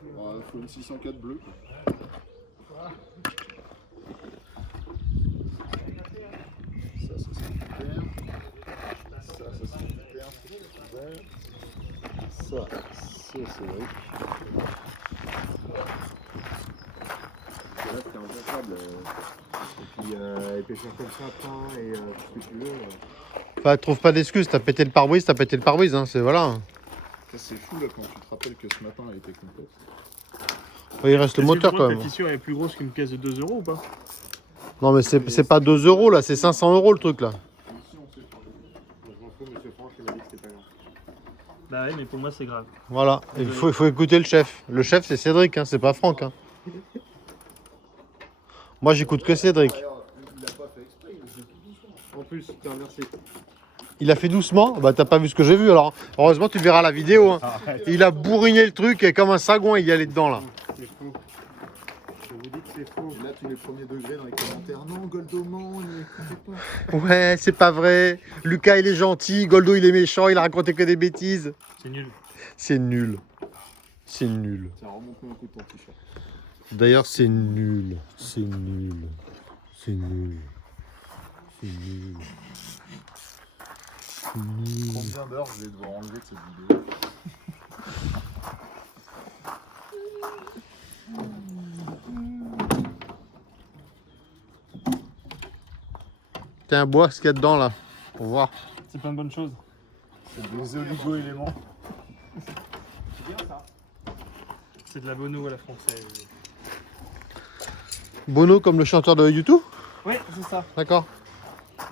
Il faut une 604 bleue. Ça c'est super. Ça, c'est Cédric. Là, c'est implacable. Et puis, épaisseur comme ça, pain et tout ce que tu veux. Enfin, trouve pas d'excuses, t'as pété le pare-brise, hein, c'est voilà. Ça, c'est fou là quand tu te rappelles que ce matin elle était complète. Ouais, il reste le moteur quand La même. fissure est plus grosse qu'une pièce de 2 € ou pas? Non, mais c'est pas 2 € là, c'est 500 € le truc là. Moi, je m'en fous, monsieur Franck, il m'a dit que c'était pas grave. Bah ouais, mais pour moi c'est grave. Voilà, il faut écouter le chef. Le chef c'est Cédric, hein, c'est pas Franck. Hein. Moi j'écoute que Cédric. Il a pas fait exprès, il faisait tout doucement. En plus, tiens, merci. Il a fait doucement, bah t'as pas vu ce que j'ai vu alors. Heureusement tu verras la vidéo. Hein. Arrête. Il a bourriné le truc et comme un sagouin il y allait dedans là. C'est faux. Je vous dis que c'est faux. Là, tous les premiers degrés dans les commentaires. Non, Goldoman, il est pas. Ouais, c'est pas vrai. Lucas il est gentil, Goldo il est méchant, il a raconté que des bêtises. C'est nul. C'est nul. C'est nul. Tiens, remonte-nous un coup de ton t-shirt. D'ailleurs c'est nul. C'est nul. C'est nul. C'est nul. C'est nul. Combien d'heures je vais devoir enlever de cette vidéo? Tiens, bois ce qu'il y a dedans là. Pour voir. C'est plein de bonnes choses. C'est des oligo-éléments. C'est bien ça. C'est de la Bono à la française. Bono comme le chanteur de YouTube. Ouais, c'est ça. D'accord.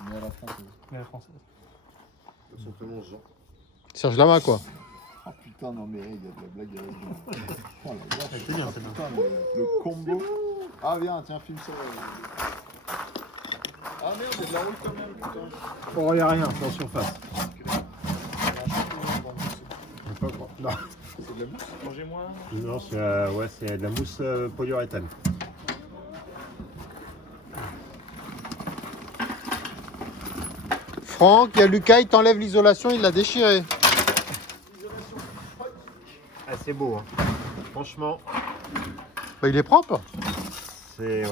Mais à la française. Mais la française. Tout simplement Jean. Serge Lama quoi. Oh putain, non mais il y a de la blague avec lui. Oh la vache. C'est bien, c'est bien. Putain, le combo. Ah viens, tiens, filme ça. Ah merde, il y a de la rouille quand même, putain. Oh, y'a rien, c'est en surface. Non, C'est de la mousse. Mangez-moi. non c'est de la mousse polyuréthane. Franck, il y a Lucas, il t'enlève l'isolation, il l'a déchiré. Ah, c'est beau, hein. Franchement, Bah, il est propre. c'est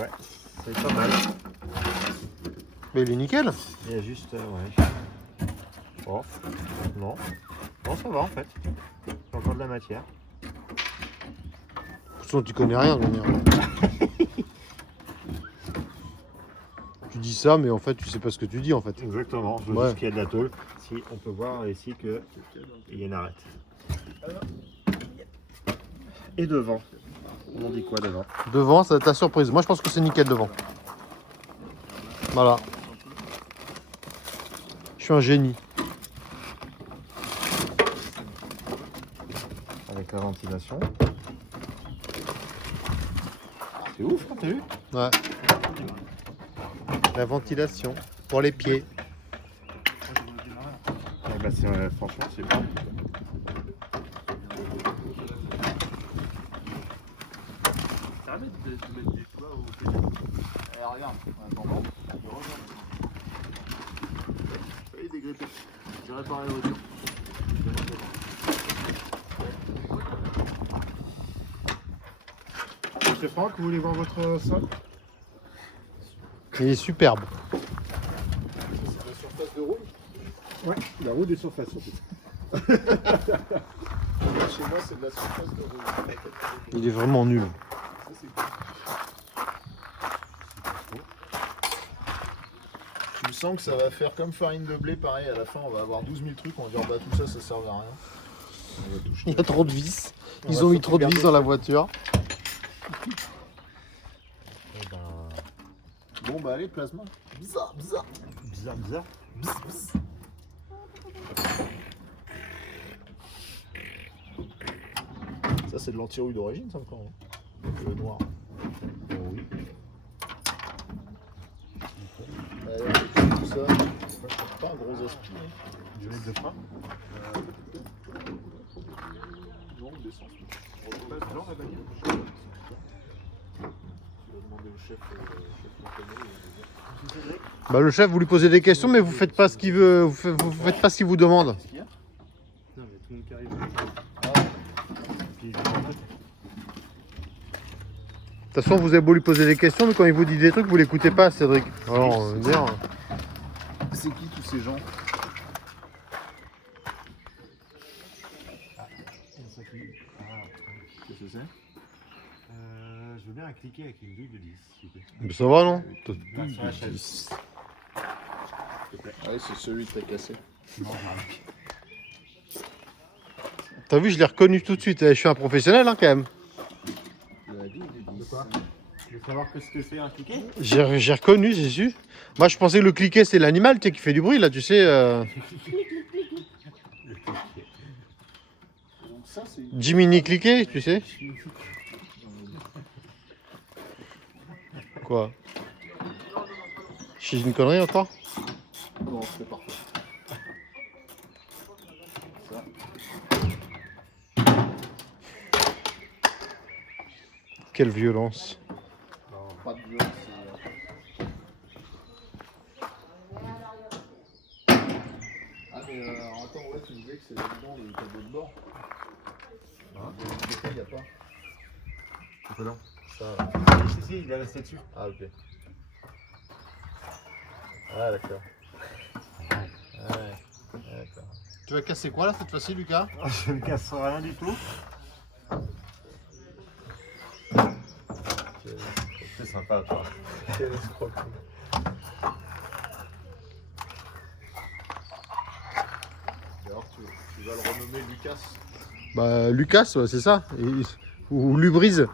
pas mal. Mais il est nickel. Il y a juste, ouais. Oh, non. Non, ça va en fait. C'est encore de la matière. De toute façon, tu connais rien de manière. Tu dis ça, mais en fait, tu sais pas ce que tu dis en fait. Exactement, je veux Ouais. juste qu'il y a de la tôle. Si on peut voir ici que il y a une arête. Et devant. On dit quoi devant? Devant, ça va être ta surprise. Moi, je pense que c'est nickel devant. Voilà. Je suis un génie. Avec la ventilation. C'est ouf, hein, t'as vu? Ouais. La ventilation pour les pieds. Eh ben, franchement, c'est bon. Ça permet de mettre des toits au pays. Regarde, en attendant, je reviens. Ça y est, dégrippé. J'ai réparé la voiture. Monsieur Franck, vous voulez voir votre sol? Il est superbe. C'est la surface de rouille. Ouais, la roue des surfaces surtout. Chez moi, c'est de la surface de rouille. Il est vraiment nul. Ça, c'est cool. Je me sens que ça va faire comme farine de blé, pareil. À la fin, on va avoir 12 000 trucs. On va dire, bah tout ça, ça servait à rien. On va tout jeter. Il y a trop de vis. On Ils va ont mis surtout trop de vis garder dans la ça. voiture. Eh ben, Bon, bah allez, plasma. Bizarre, bizarre. bizarre, bizarre. Bizarre, bizarre. Ça, c'est de l'anti-rouille d'origine, ça encore. Hein. Le noir. Oh oui. Allez, tout ça. Pas un gros aspi. Hein. Du litre de frein. Non, d'essence. On repasse dans la bagnole. Tu vas demander au chef Montagnier, il va dire. Bah, le chef, vous lui posez des questions, mais vous faites pas ce qu'il veut. Vous faites pas ce qu'il vous demande. Qu'est-ce qu'il y a? Non, mais tout le monde qui arrive. Puis, De toute façon, vous avez beau lui poser des questions, mais quand il vous dit des trucs, vous l'écoutez pas, Cédric. Alors, dire. C'est qui tous ces gens? que c'est? Je veux bien un cliquet avec une douille de 10, s'il vous plaît. Mais ça va, non? Là, sur la chaise. Ah oui, c'est celui que t'as cassé. Non, T'as vu, je l'ai reconnu tout de suite. Je suis un professionnel, hein, quand même. La douille de 10. quoi? Tu veux savoir ce que c'est un cliquet? J'ai reconnu, j'ai su. Moi, je pensais que le cliquet, c'est l'animal, tu sais, qui fait du bruit, là, tu sais. Donc ça, c'est Jiminy cliquet, tu sais. Quoi? Je dis une connerie encore? Non, c'est parfait. Ça. Quelle violence. Pas de violence. Ah mais alors, attends, ouais, tu me disais que c'est là-dedans le tableau de bord. Hein? Il n'y a pas. Pourquoi non? Ça. Si, il est resté dessus. Ah ok. Ah d'accord. Ouais. D'accord. Tu vas casser quoi, là, cette fois-ci, Lucas? Je ne casse rien du tout. C'est sympa, toi. Quel escroquerie. D'ailleurs, tu vas le renommer Lucas. Bah, Lucas, ouais, c'est ça. Ou Lubrise.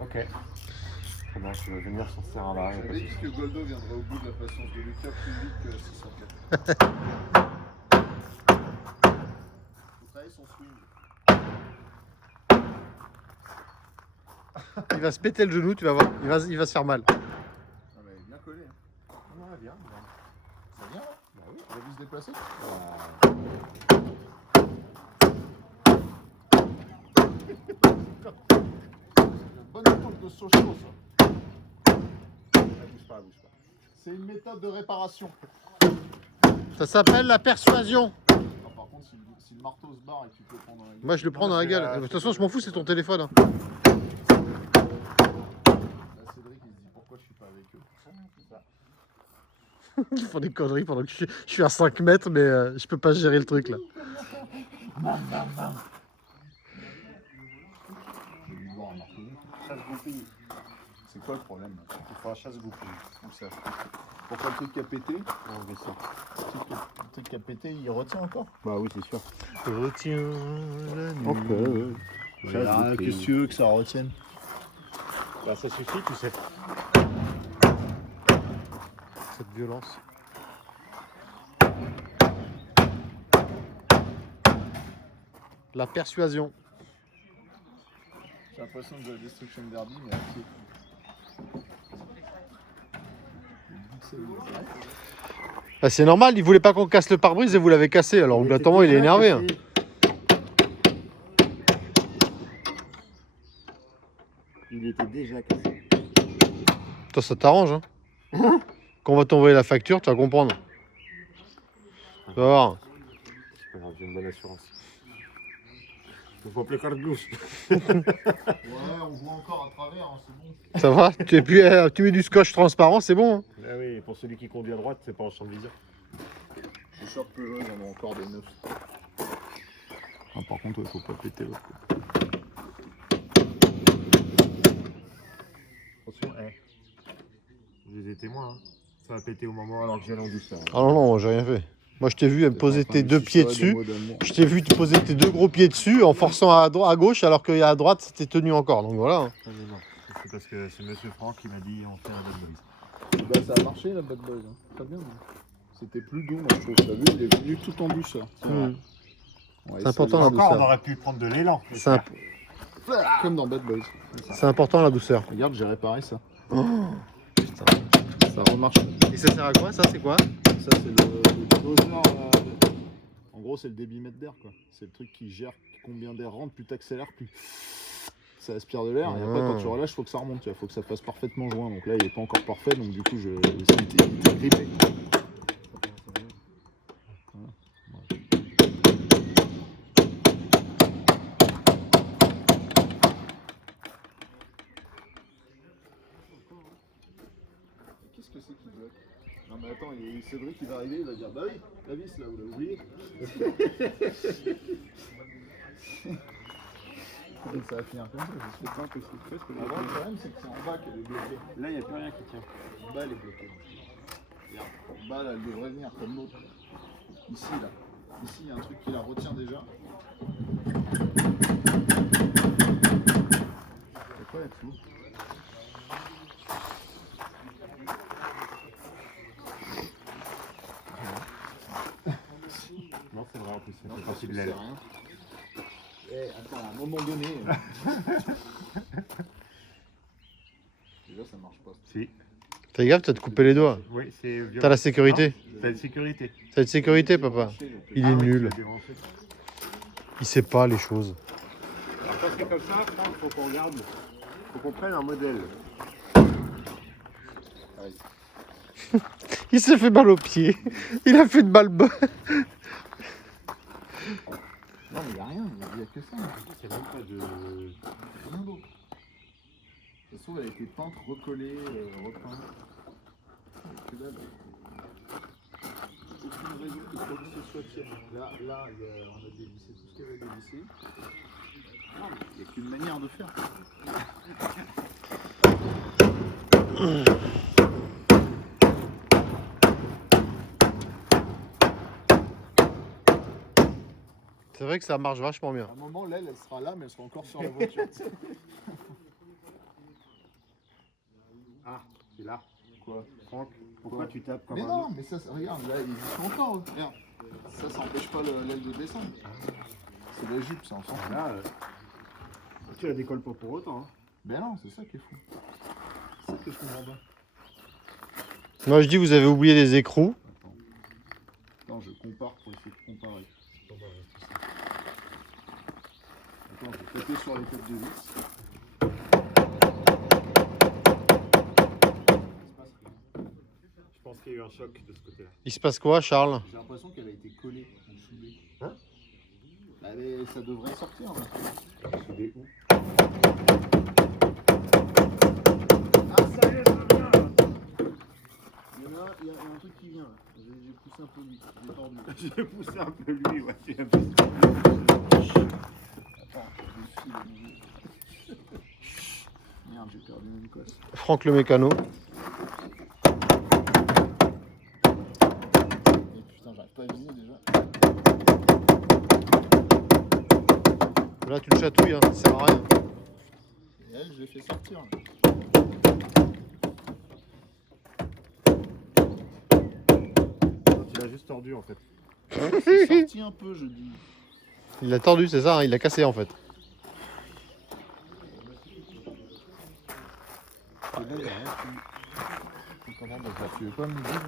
Ok. Très bien, je vais venir sur ce terrain-là. J'avais dit que Goldo viendrait au bout de la patience de Lucas plus vite que 604. Faut travailler son swing. Il va se péter le genou, tu vas voir. Il va se faire mal. Ah mais bien collé. Hein. Ouais, bien. Ça vient là? Bah oui. Il a vu se déplacer? Une bonne épaule de Sochaux ça. Bouge pas. C'est une méthode de réparation. Ça s'appelle la persuasion. Non, par contre, si le marteau se barre et que tu peux le prendre dans la gueule. Moi, je le prends dans la gueule. De toute façon, je m'en fous, c'est ton téléphone. Hein. Là, Cédric, il se dit pourquoi je suis pas avec eux. C'est ça. Ils font des conneries pendant que je suis à 5 mètres, mais je peux pas gérer le truc, là. Je vais lui voir un marteau. Chasse goupille. C'est quoi le problème là? Il faut un chasse goupille. Où ça? Pourquoi le truc qui a pété? On va ça. Le truc qui a pété, il retient encore? Bah oui, c'est sûr. Retiens la nuit. Ok. Qu'est-ce que tu veux que ça retienne? Bah ça suffit, tu sais. Cette violence. La persuasion. J'ai l'impression de la Destruction Derby, mais à pied. Bah, c'est normal, il voulait pas qu'on casse le pare-brise et vous l'avez cassé. Alors, obligatoirement, il est énervé. Hein. Il était déjà cassé. Toi, ça t'arrange. Hein. Quand on va t'envoyer la facture, tu vas comprendre. Tu vas voir. J'ai une bonne assurance. Il faut appeler carte blanche. Ouais, on voit encore à travers, hein, c'est bon. Ça va et puis, tu mets du scotch transparent, c'est bon. Hein. Ah oui, pour celui qui conduit à droite, c'est pas en champ de vision. Je suis sûr que Peugeot, ils en ont encore des neufs. Ah, par contre, il faut pas péter l'autre. Attention, je les ai témoins. Hein. Ça va péter au moment alors que j'ai en douceur. Ah non, non, j'ai rien fait. Moi, je t'ai vu me poser tes deux pieds dessus. Je t'ai vu te poser tes deux gros pieds dessus en forçant à gauche alors qu'à droite, c'était tenu encore. Donc voilà. Hein. Ah, non. C'est parce que c'est monsieur Franck qui m'a dit on fait un bad boys. Bah, ça a marché la Bad Boys. Hein. Très bien. Hein. C'était plus doux, moi, je trouve. T'as vu, il est venu tout en douceur. C'est important la Encore, on douceur. aurait pu prendre de l'élan. Comme dans Bad Boys. C'est important la douceur. Regarde, j'ai réparé ça. Oh, putain. Ça remarche. Et ça sert à quoi? Ça, c'est quoi? Ça, c'est le doser. En gros, c'est le débitmètre d'air, quoi. C'est le truc qui gère combien d'air rentre. Plus t'accélères, plus ça aspire de l'air. Et après, quand tu relâches, faut que ça remonte. Il faut que ça fasse parfaitement joint. Donc là, il est pas encore parfait. Donc du coup, il était grippé. Qu'est-ce que c'est qui bloque? Non mais attends, il y a Cédric qui va arriver, il va dire bah oui, la vis là, vous l'avez oublié. Et ça va finir comme ça, j'espère. C'est pas possible. Parce que Avant, le problème, c'est que c'est en bas qu'elle est bloquée. là, il n'y a plus rien qui tient. En bas, elle est bloquée. Regarde, en bas, là, elle devrait venir comme l'autre. Ici, là. Ici, il y a un truc qui la retient déjà. C'est quoi là-dessous? Non, c'est vrai, en plus, c'est Non, pas parce possible. que c'est rien. Eh, attends, à un moment donné. Déjà, ça marche pas. Si. Fais gaffe, tu vas te couper les doigts. Oui, c'est violent. T'as la sécurité. T'as la sécurité. T'as de sécurité, papa. Il est nul. Tu l'as débranché. Il sait pas les choses. Alors, quand c'est comme ça, il faut qu'on regarde. Faut qu'on prenne un modèle. Il s'est fait mal au pied. Il a fait de balle bonne. Non, mais il n'y a rien, il n'y a que ça. C'est même pas de. Rien d'autre. Ça se trouve, elle a été peinte, recollée, repeinte. Que dalle. Aucune raison que quoi que ce soit tienne. Là, on a dévissé tout ce qu'il y avait dévissé. Non, mais il n'y a qu'une manière de faire. C'est vrai que ça marche vachement bien. À un moment, l'aile, elle sera là, mais elle sera encore sur la voiture. Ah, c'est là. Quoi? Franck, pourquoi tu tapes comme Mais un non, mais ça, regarde, là, ils y sont encore. Regarde. Ça n'empêche pas l'aile de descendre. C'est la jupe, ça, on s'en fout. Là, tu la décolles pas pour autant. Hein. Ben non, c'est ça qui est fou. C'est ça que je comprends pas. Moi, je dis, vous avez oublié les écrous. Attends, je compare pour essayer de comparer. Attends, je vais péter sur les têtes de vis. Je pense qu'il y a eu un choc de ce côté-là. Il se passe quoi, Charles? J'ai l'impression qu'elle a été collée, soudée. Hein? Bah, ça devrait sortir là. Soudé où? Ah, ça y est, ça vient là. Il y a un truc qui vient là. J'ai poussé un peu lui, j'ai tordu. J'ai poussé un peu lui, ouais. Tu l'as poussé. Attends, le fil est nouveau. Merde, j'ai perdu une cosse. Franck le mécano. Et putain, j'arrive pas à viser déjà. Là, tu le chatouilles, hein. Ça sert à rien. Et elle, je l'ai fait sortir. Tu l'as juste tordu en fait. C'est sorti un peu, je dis. Il l'a tordu, c'est ça, hein. Il l'a cassé en fait. C'est bon, il y a rien qui... Comment bah, tu veux pas me dire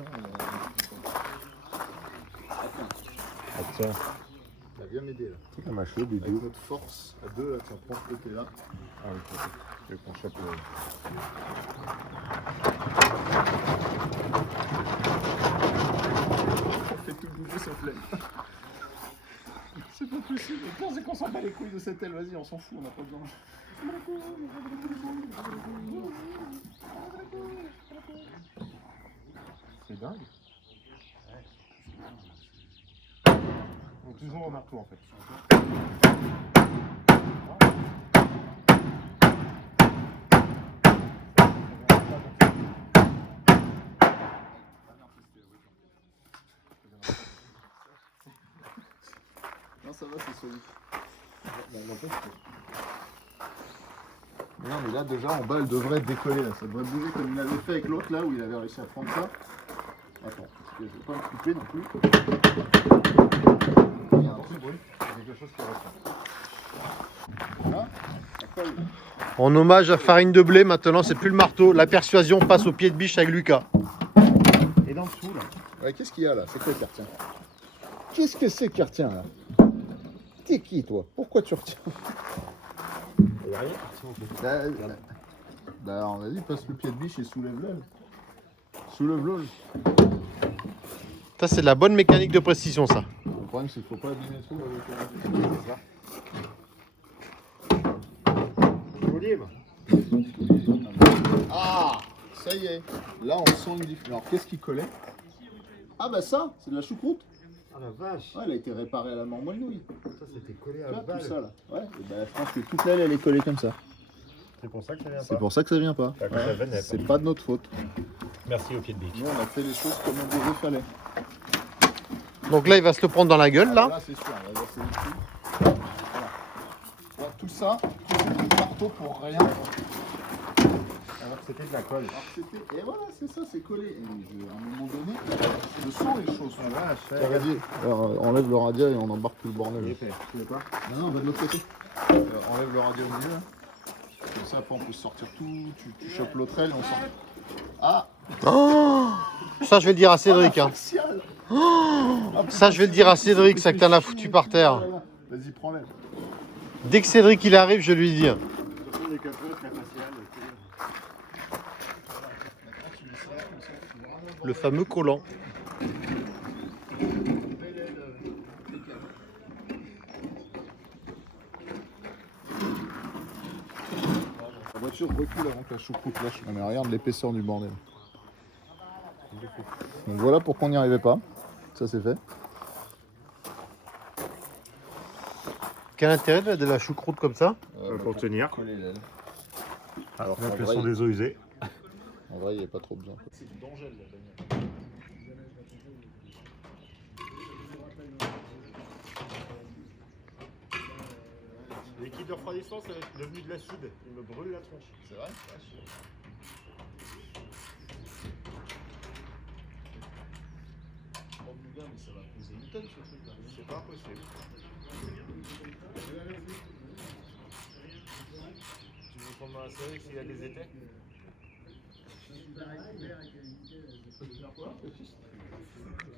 Ah tiens. Ça vient m'aider là. C'est comme un chaud du Avec notre force à deux, là, tiens, prends ce côté là. Ah oui, ok. Je vais prendre chapeau. On fait tout bouger sauf l'aile. C'est pas possible. Le pire, c'est qu'on s'en bat les couilles de cette aile. Vas-y, on s'en fout, on n'a pas besoin. C'est dingue. Donc toujours au marteau en fait. Non, ça va, c'est solide. Mais non, mais là, déjà, en bas, elle devrait décoller. Là. Ça devrait bouger comme il avait fait avec l'autre, là, où il avait réussi à prendre ça. Attends, parce que je vais pas me couper non plus. Il y a un truc, bruit. Il y a quelque chose qui ressort. là. Ça colle. En hommage à Farine de Blé, maintenant, c'est plus le marteau. La persuasion passe au pied de biche avec Lucas. Et dans le dessous là. Ouais, qu'est-ce qu'il y a là? C'est quoi qui retient? Qu'est-ce que c'est qui retient là? T'es qui toi? Pourquoi tu retiens? Il n'y a rien qui retient en fait. Bah, vas-y, passe le pied de biche et soulève l'aile. Soulève l'aile. Ça, c'est de la bonne mécanique de précision, ça. Le problème, c'est qu'il faut pas abîmer trop avec Joli, moi. Ah, ça y est. Là, on sent une différence. Alors, qu'est-ce qui collait? Ah, bah ça, c'est de la choucroute. Oh la vache. Ouais, elle a été réparée à la marmoinouille. Ça, c'était collé Tu à vois, balle. tout ça là. Ouais, et ben, je pense que toute l'aile elle est collée comme ça. C'est pour ça que ça vient C'est pas. pour ça que ça vient pas. À cause de la veine, elle C'est est pas de notre faute. Merci au pied de biche. Nous on a fait les choses comme on devait fallait. Donc là, il va se le prendre dans la gueule, là. Là c'est sûr, on va verser dessus. Voilà. Voilà, tout ça, c'est du marteau pour rien. Alors que c'était de la colle. Alors, et voilà, c'est ça, c'est collé. Et à un moment donné, je sens les choses. Ah vache, Tiens, vas-y, alors, enlève le radial et on embarque tout le bordel. il est fait. Tu veux pas? Non, on va de l'autre côté. Enlève le radial au milieu. Là. Comme ça, après, on peut sortir tout. Tu chopes l'autre aile et on sort. Ah, Oh, ça, je vais le dire à Cédric. Hein. facial. Ça, je vais le dire à Cédric, ça que t'en as foutu par terre. Vas-y, prends-le. Dès que Cédric il arrive, je lui dis. Les capotes, la faciale. Le fameux collant. La voiture recule avant que la choucroute lâche. Mais regarde l'épaisseur du bordel. Donc voilà pourquoi on n'y arrivait pas. Ça c'est fait. Quel intérêt de la choucroute comme ça? Pour tenir. Coller l'aile. Alors qu'en que vrai, sont des eaux usées. En vrai, il n'y a pas trop besoin. C'est du d'Angèle la bagnole. L'équipe de refroidissement, c'est devenu de la soude. Il me brûle la tronche. C'est vrai? Oh putain, mais ça va poser une tonne ce truc là. C'est pas possible. Tu veux prendre dans la série s'il y a des étais?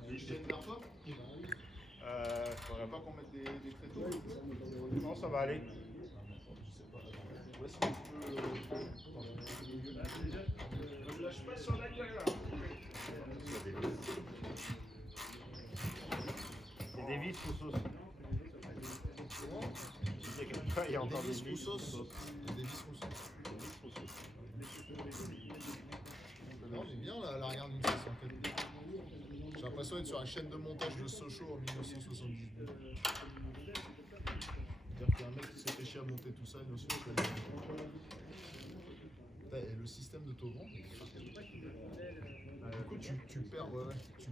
Je tienne vers toi? Faudrait Pas pas. qu'on mette des tréteaux? Non, ça va aller. Où est-ce qu'on peut... Ne lâche pas sur la gueule là. C'est des vis ou sauce? Il y a encore des vis ou sauce. Des vis rousseaux. Non, on est bien là à l'arrière d'une 64. J'ai l'impression d'être sur la chaîne de montage de Sochaux en 1978. C'est-à-dire qu'il y a un mec qui s'est fait chier à monter tout ça, et aussi et le système de toboggan. Du coup, tu perds, tu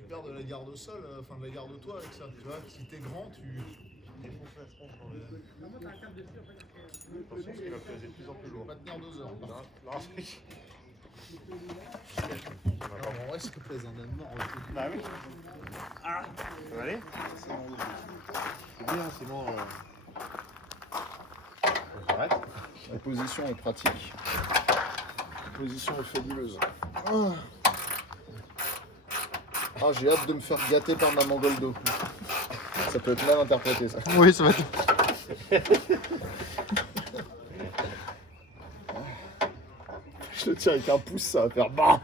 perds de la garde-sol, enfin de la garde-toi avec ça. Tu vois, si t'es grand, tu défonces la tronche dans les. Attention, il va peser de plus en plus On lourd. va tenir 2 heures. Non, non, Alors, en vrai, ça pèse un âne mort. Bah oui. Ah, ça va aller? C'est bien, sinon. J'arrête. La position est pratique. La position est fabuleuse. Ah, j'ai hâte de me faire gâter par Maman Goldo. Ça peut être mal interprété ça. Oui, ça va être. Je le tiens avec un pouce, ça va faire BAM.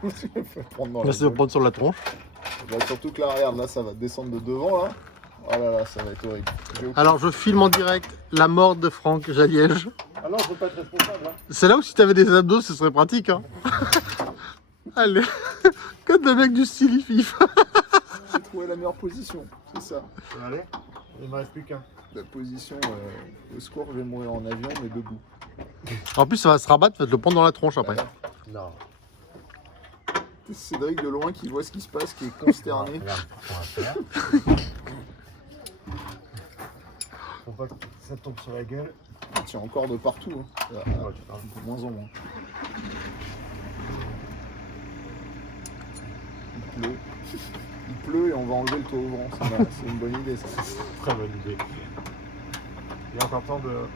Prendre dans la Là, c'est de gueule. prendre sur la tronche. Bah, surtout que là, regarde, là, ça va descendre de devant là. Oh là là, ça va être horrible. Alors, je filme en direct la mort de Franck Jaliège. Ah non, je veux pas être responsable. Hein. C'est là où si t'avais des abdos, ce serait pratique. Hein. Allez, comme le mec du style fif. J'ai trouvé la meilleure position, c'est ça. Ça va aller? Il me reste plus qu'un. La position, au secours, je vais mourir en avion, mais debout. En plus, ça va se rabattre, tu vas te le prendre dans la tronche après. Non. C'est Cédric de loin qui voit ce qui se passe, qui est consterné. Regarde, on va faire. Faut pas que ça tombe sur la gueule. Tiens, encore de partout. Hein. Ouais, tu parles. De moins en moins. Il pleut. Il pleut et on va enlever le toit ouvrant. C'est une bonne idée ça. Très bonne idée. Il est encore temps de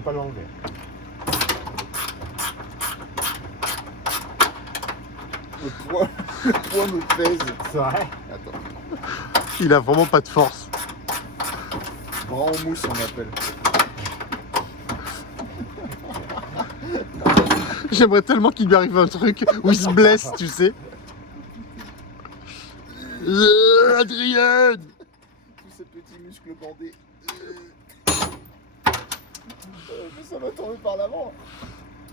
pas l'enlever. Le poids me pèse. C'est vrai? Attends. Il a vraiment pas de force. Bras en mousse on appelle. J'aimerais tellement qu'il lui arrive un truc où il se blesse, tu sais. Adrien! Tous ces petits muscles bandés. Ça va tomber par l'avant.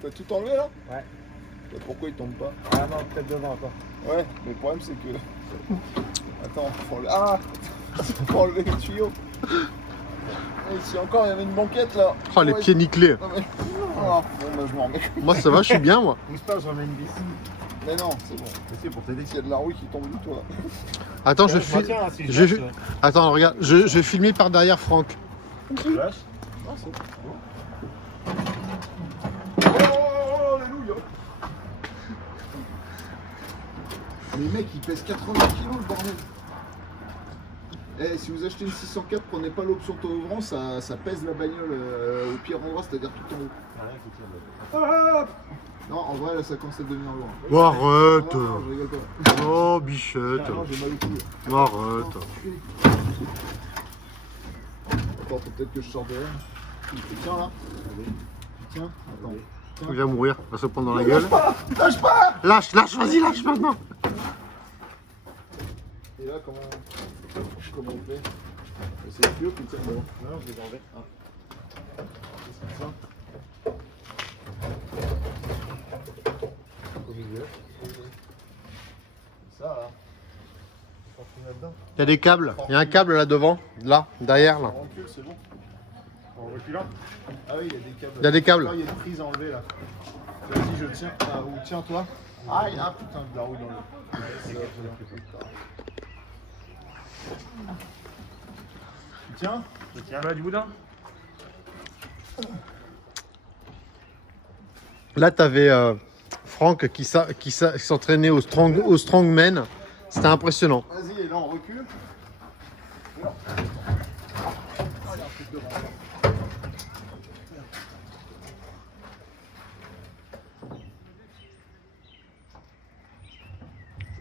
T'as tout enlevé là? Ouais. Bah, pourquoi il tombe pas? Ah non, peut-être devant encore. Ouais, mais le problème c'est que. Attends, faut enlever. Ah faut enlever le tuyau. Et ici encore, il y avait une banquette là. Oh, les Ouais. pieds nickelés. Non, mais... Ah, bon, bah, je m'en remets. Moi, ça va, je suis bien, moi. Pousse pas, j'en mets une vis. Mais non, c'est bon. Mais c'est pour t'aider. S'il y a de la rouille qui tombe du toit. Attends, je Ouais, filme. tiens, si je- je lâche, Attends, regarde, je vais filmer par derrière Franck. je lâche. Ah, c'est bon. Oh, alléluia. Mais mec, il pèse 80 kilos le bordel. Eh, si vous achetez une 604, prenez pas l'option taux ouvrant, ça pèse la bagnole au pire endroit, c'est-à-dire tout en haut. Ah, non, en vrai, là, ça commence à devenir lourd. Oh, arrête. Non, je rigole pas. Oh, bichette. Ah, non, j'ai mal au cou. Arrête. Attends, faut peut-être que je sorte de là. Tiens, là. Tiens, attends. Il va mourir, il va se prendre dans la gueule. Lâche pas. Lâche, vas-y, lâche maintenant. Et là, comment on fait? C'est le tuyau qui tient d'abord. Non, je vais enlever. Qu'est-ce qu'il tient? Au milieu. Ça, là. Là-dedans. Il y a des câbles, il y a un câble là devant, là, derrière, là. On recule, c'est bon. En reculant. Ah oui, il y a des câbles. Il y a des câbles. Ah, il y a une prise enlevée là. Vas-y, je tiens. Ah, ou tiens-toi. Aïe, ah putain, de la rouille dans le. Tu tiens? Je tiens là du boudin. Là, t'avais Franck qui s'entraînait au strongman. C'était impressionnant. Vas-y, et là on recule. Voilà. Ah, il y a un truc devant.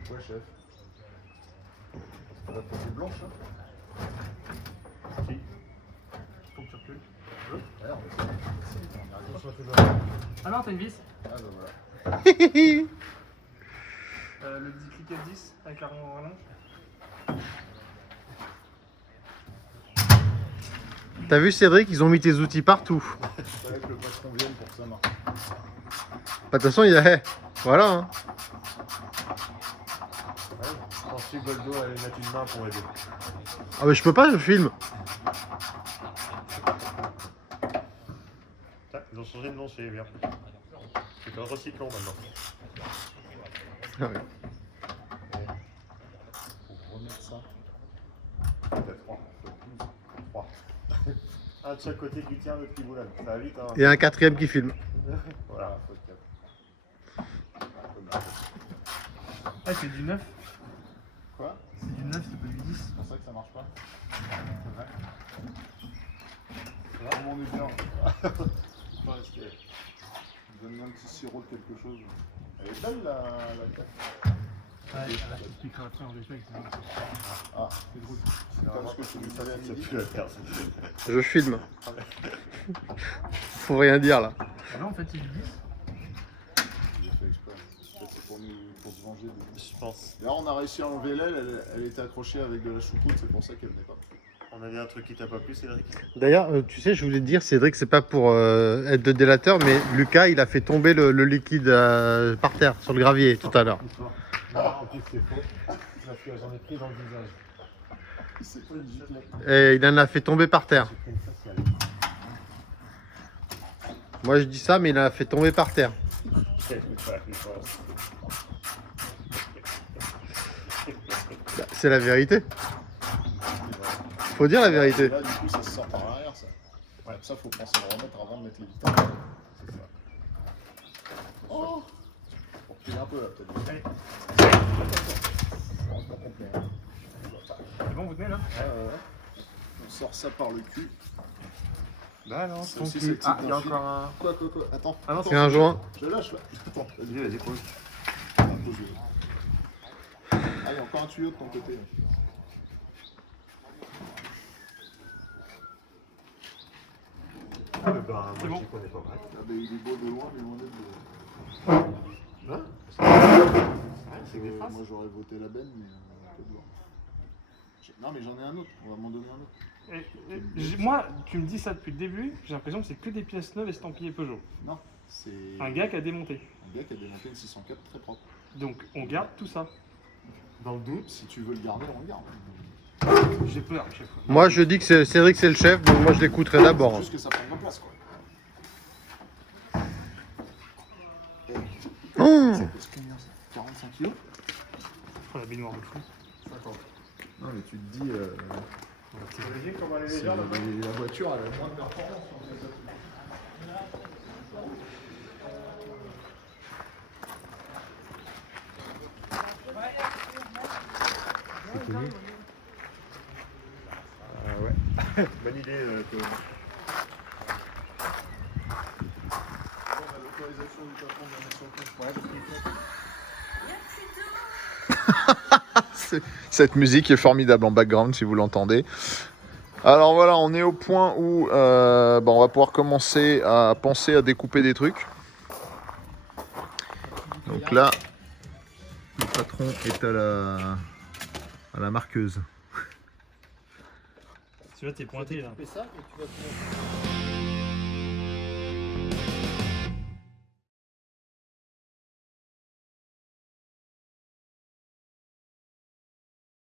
C'est quoi, chef? C'est la petite blanche là? Si. Faut que tu recules. Ouais, on va essayer. Ah non, t'as une vis. Ah bah voilà. Le cliquet de 10 avec la rallonge. T'as vu Cédric, ils ont mis tes outils partout. Il fallait que le patron vienne pour que ça marche. De toute façon, il y a... Voilà. Hein. Je pense que Goldo allait mettre une main pour aider. Ah mais je peux pas, je filme. Tiens, ils ont changé de nom chez Evian. C'est un recyclon maintenant. Ah ouais. Faut remettre ça. Peut-être 3. 3. Un de chaque côté qui tient, l'autre qui boulonne. Ça va vite, hein. Et un quatrième qui filme. Voilà. Ah, c'est du 9. Quoi? C'est du 9, c'est pas du 10. C'est pour ça que ça marche pas. Là, on est bien. Faut pas rester. Donne-moi un petit sirop de quelque chose. Elle est belle la carte. Ouais, là, je t'expliquerai après en détail. Ah, c'est drôle. C'est parce que c'est du salé à Ça midi. pue la terre. Je filme. Faut rien dire là. Ah non, en fait, c'est du 10. J'ai fait exprès. Peut-être c'est pour se venger de nous. Je pense. Là, on a réussi à enlever l'aile. Elle était accrochée avec de la choucroute. C'est pour ça qu'elle venait pas. On a dit un truc qui t'a pas plu, Cédric? D'ailleurs, tu sais, je voulais te dire, Cédric, c'est pas pour être de délateur, mais Lucas, il a fait tomber le liquide par terre, sur le gravier, tout à l'heure. Non, en plus c'est faux. Parce que j'en ai pris dans le visage. C'est pas une giclette. Et il en a fait tomber par terre. J'ai pris une faciale. Moi, je dis ça, mais il en a fait tomber par terre. Bah, c'est la vérité. Faut dire la vérité. Là, du coup, ça se sort par l'arrière, ça. Ouais, ça, faut penser à le remettre avant de mettre les vitamines. C'est ça. Oh! Pour reculer un peu, là, peut-être. Allez, On se met complet, hein. c'est bon, vous tenez là? On sort ça par le cul. Bah non, C'est aussi cette Ah, petite il y a infile. encore un. Quoi? Attends. Ah non, attends, C'est un joint. Je lâche, là. Attends, vas-y, vas-y, pose. ah, pose-le. Ah, il y a encore un tuyau de ton côté, là. Ah, bah, moi, C'est bon. je t'y connais pas mal. Ah, bah, il est beau de loin, mais loin d'être de... Hein? C'est des traces. Moi, j'aurais voté la benne, mais un peu de loin. Non, mais j'en ai un autre. On va m'en donner un autre. Moi, tu me dis ça depuis le début, j'ai l'impression que c'est que des pièces neuves estampillées Peugeot. Non. C'est Un gars qui a démonté. un gars qui a démonté une 604 très propre. Donc on garde tout ça. Dans le doute, si tu veux le garder, on le garde. J'ai peur à chaque fois. Moi, je dis que c'est Cédric, c'est le chef, donc moi je l'écouterai d'abord. C'est juste que ça prend de la place, quoi. Oh Ça pèse combien ça 45 kilos Oh, la baignoire de fou. 50. Non, mais tu te dis. T'imagines comment les c'est gens la voiture, elle a moins de performance quand elle fait C'est connu. Ah ouais. Bonne idée. On a l'autorisation du patron de la mettre sur le compte. Ouais, parce qu'il Cette musique est formidable en background si vous l'entendez. Alors voilà, on est au point où on va pouvoir commencer à penser à découper des trucs. Donc là, le patron est à la marqueuse. Tu vois, t'es pointé là. fais ça et tu vas